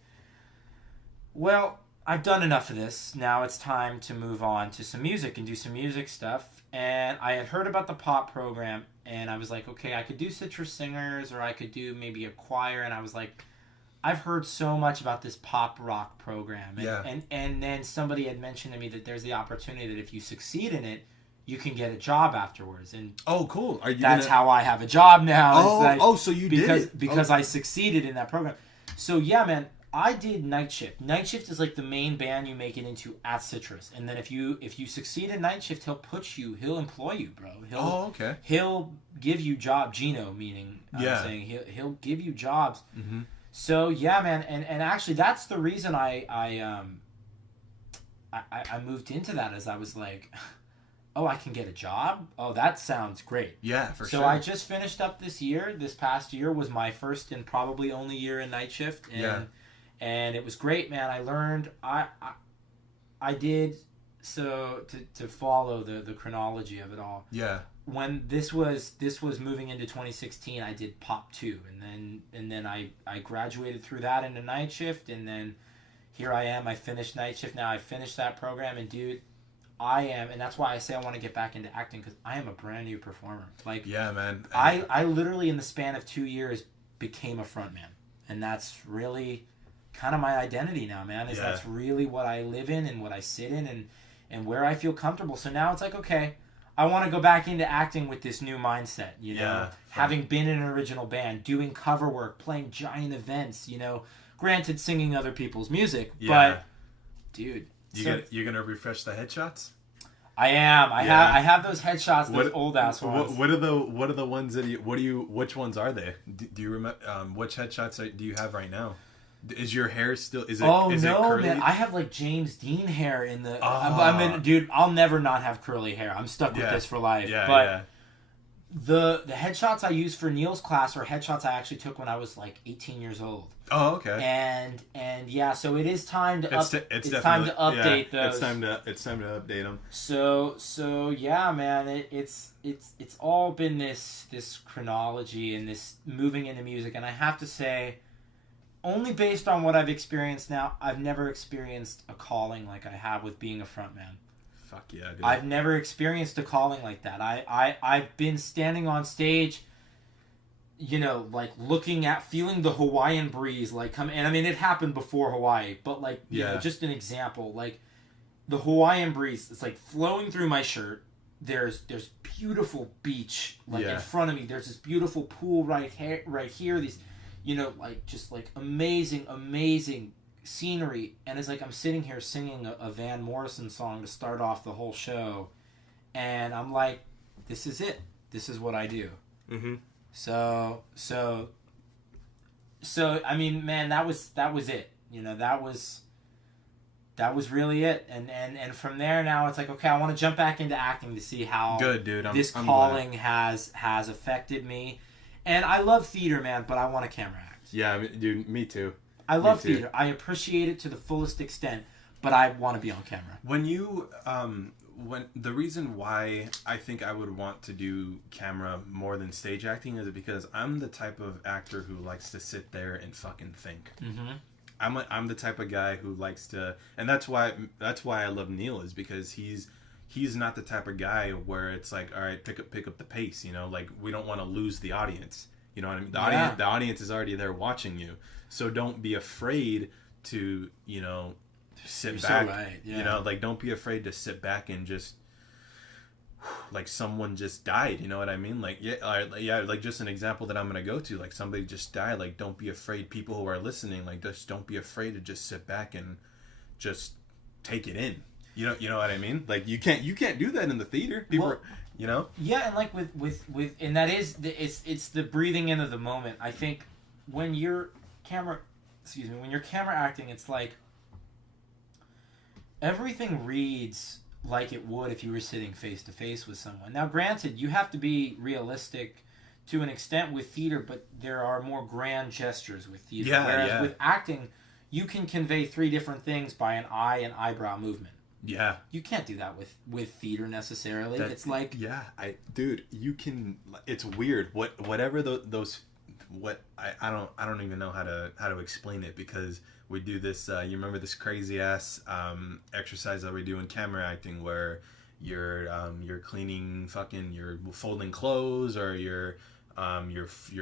well, I've done enough of this. Now it's time to move on to some music and do some music stuff. And I had heard about the pop program, and I was like, okay, I could do Citrus Singers, or I could do maybe a choir. And I was like, I've heard so much about this pop rock program. And then somebody had mentioned to me that there's the opportunity that if you succeed in it, you can get a job afterwards. And oh, cool. That's how I have a job now. So you did it. Because I succeeded in that program. So yeah, man, I did Night Shift. Night Shift is like the main band you make it into at Citrus. And then if you succeed in Night Shift, he'll employ you, bro. He'll give you job, Gino, meaning I'm saying he'll give you jobs. Mm-hmm. So yeah, man, and actually that's the reason I moved into that, as I was like, oh, I can get a job? Oh, that sounds great. Yeah, for sure. So I just finished up this past year was my first and probably only year in Night Shift, and it was great, man. I learned I did, so to follow the chronology of it all. Yeah. When this was moving into 2016, I did Pop 2, and then I graduated through that into Night Shift, and then here I am. I finished Night Shift now. I finished that program, and dude, and that's why I say I want to get back into acting, because I am a brand new performer. Like, yeah, man. I literally in the span of 2 years became a frontman, and that's really kind of my identity now, man. That's really what I live in and what I sit in and where I feel comfortable. So now it's like, okay, I want to go back into acting with this new mindset, having been in an original band, doing cover work, playing giant events, granted singing other people's music, but dude, you're gonna refresh the headshots? I am. I have those headshots, those old ass ones. What are the ones that which ones are they? Do you remember which headshots do you have right now? Is your hair still? Is it? Oh no, it curly? Man! I have like James Dean hair in the. I mean, dude, I'll never not have curly hair. I'm stuck with this for life. Yeah, but the headshots I use for Neil's class are headshots I actually took when I was like 18 years old. Oh, okay. And yeah, so it is time to it's time to update those. It's time to update them. So yeah, man, it's all been this chronology and this moving into music, and I have to say, only based on what I've experienced now, I've never experienced a calling like I have with being a frontman. Fuck yeah, dude. I've never experienced a calling like that. I've been standing on stage you know, like feeling the Hawaiian breeze, like come, and I mean, it happened before Hawaii, but like, you know, just an example, like the Hawaiian breeze, it's like flowing through my shirt. There's beautiful beach, like in front of me. There's this beautiful pool right here. These, you know, like just like amazing scenery. And it's like, I'm sitting here singing a Van Morrison song to start off the whole show. And I'm like, this is it. This is what I do. Mm-hmm. So I mean, man, that was it. You know, that was really it. And from there now it's like, okay, I want to jump back into acting to see how good, dude. I'm calling has affected me. And I love theater, man, but I want to camera act. Yeah, dude, me too. I love theater. I appreciate it to the fullest extent, but I want to be on camera. When you when the reason why I think I would want to do camera more than stage acting is because I'm the type of actor who likes to sit there and fucking think. Mm-hmm. I'm the type of guy who likes to, and that's why I love Neil, is because he's not the type of guy where it's like, all right, pick up the pace, you know, like we don't want to lose the audience. You know what I mean? The audience is already there watching you, so don't be afraid to, you know, sit back. So right. You know, like don't be afraid to sit back and just like someone just died. You know what I mean? Like like just an example that I'm gonna go to. Like somebody just died. Like don't be afraid. People who are listening, like just don't be afraid to just sit back and just take it in. You know what I mean? Like you can't do that in the theater. People, well, you know. Yeah, and like with and that is it's the breathing into the moment. I think when you're camera acting, it's like everything reads like it would if you were sitting face to face with someone. Now, granted, you have to be realistic to an extent with theater, but there are more grand gestures with theater. Yeah, whereas with acting, you can convey 3 different things by an eye and eyebrow movement. Yeah. You can't do that with theater necessarily. It's like, yeah, dude, you can. It's weird. Whatever those. What I don't even know how to explain it, because we do this. You remember this crazy ass exercise that we do in camera acting, where you're cleaning you're folding clothes, or you're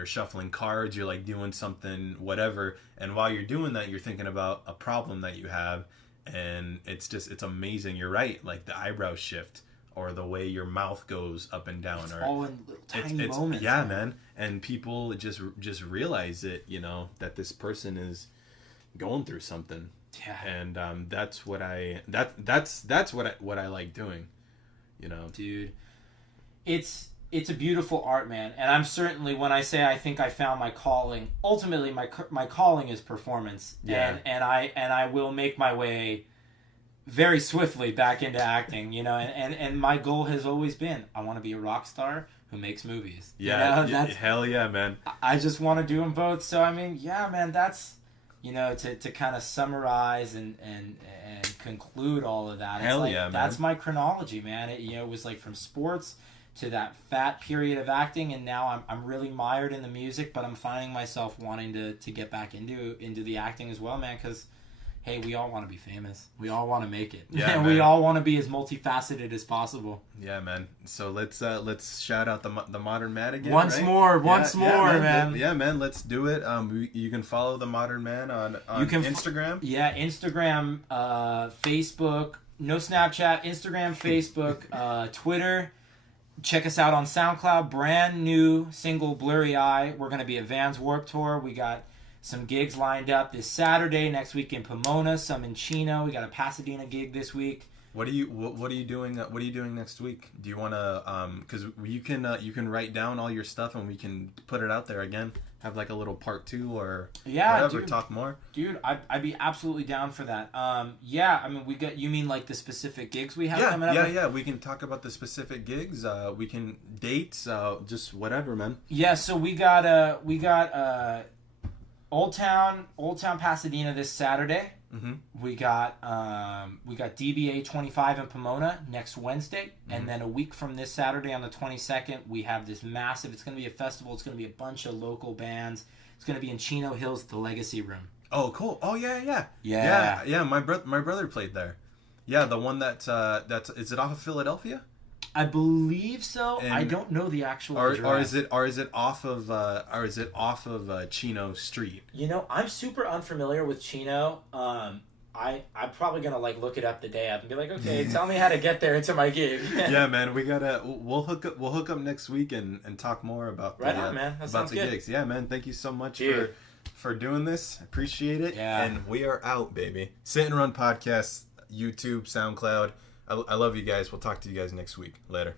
shuffling cards. You're like doing something, whatever. And while you're doing that, you're thinking about a problem that you have, and it's amazing. You're right, like the eyebrow shift, or the way your mouth goes up and down, or all in little tiny moments. Yeah, man. And people just realize it, you know, that this person is going through something. Yeah. And that's what I like doing, you know. Dude, it's a beautiful art, man. And I'm certainly, when I say I think I found my calling, ultimately my calling is performance. Yeah. And I will make my way very swiftly back into acting, you know, and my goal has always been, I want to be a rock star who makes movies. Yeah, you know, hell yeah, man. I just want to do them both. So I mean, yeah, man, that's, you know, to kind of summarize and conclude all of that. Hell it's like, yeah, man. That's my chronology, man. It was like from sports to that fat period of acting, and now I'm really mired in the music, but I'm finding myself wanting to get back into the acting as well, man, because hey, we all want to be famous. We all want to make it. Yeah, and we all want to be as multifaceted as possible. Yeah, man. So let's shout out the Modern Man again. Once more, man. Yeah, man. Let's do it. You can follow the Modern Man on Instagram. Instagram, Facebook. No Snapchat. Instagram, Facebook, Twitter. Check us out on SoundCloud. Brand new single, Blurry Eye. We're gonna be at Vans Warped Tour. We got some gigs lined up this Saturday, next week in Pomona, some in Chino. We got a Pasadena gig this week. What are you doing? What are you doing next week? Do you want to? Because you can write down all your stuff and we can put it out there again. Have like a little part 2 or whatever. Dude, talk more. Dude, I'd be absolutely down for that. Yeah, I mean you mean like the specific gigs we have coming up? Yeah. We can talk about the specific gigs. We can dates. Just whatever, man. Yeah. So we got Old Town Pasadena this Saturday. Mm-hmm. We got DBA 25 in Pomona next Wednesday, and then a week from this Saturday on the 22nd, we have this massive. It's going to be a festival. It's going to be a bunch of local bands. It's going to be in Chino Hills, the Legacy Room. Oh, cool. Oh, yeah. My brother played there. Yeah, the one that's is it off of Philadelphia? I believe so. And I don't know the actual address. Or is it off of Chino Street? You know, I'm super unfamiliar with Chino. I'm probably gonna like look it up the day of and be like, okay, tell me how to get there to my gig. Yeah, man, we'll hook up next week and talk more about the gigs. Yeah, man, thank you so much for doing this. Appreciate it. Yeah. And we are out, baby. Sit and Run Podcast, YouTube, SoundCloud. I love you guys. We'll talk to you guys next week. Later.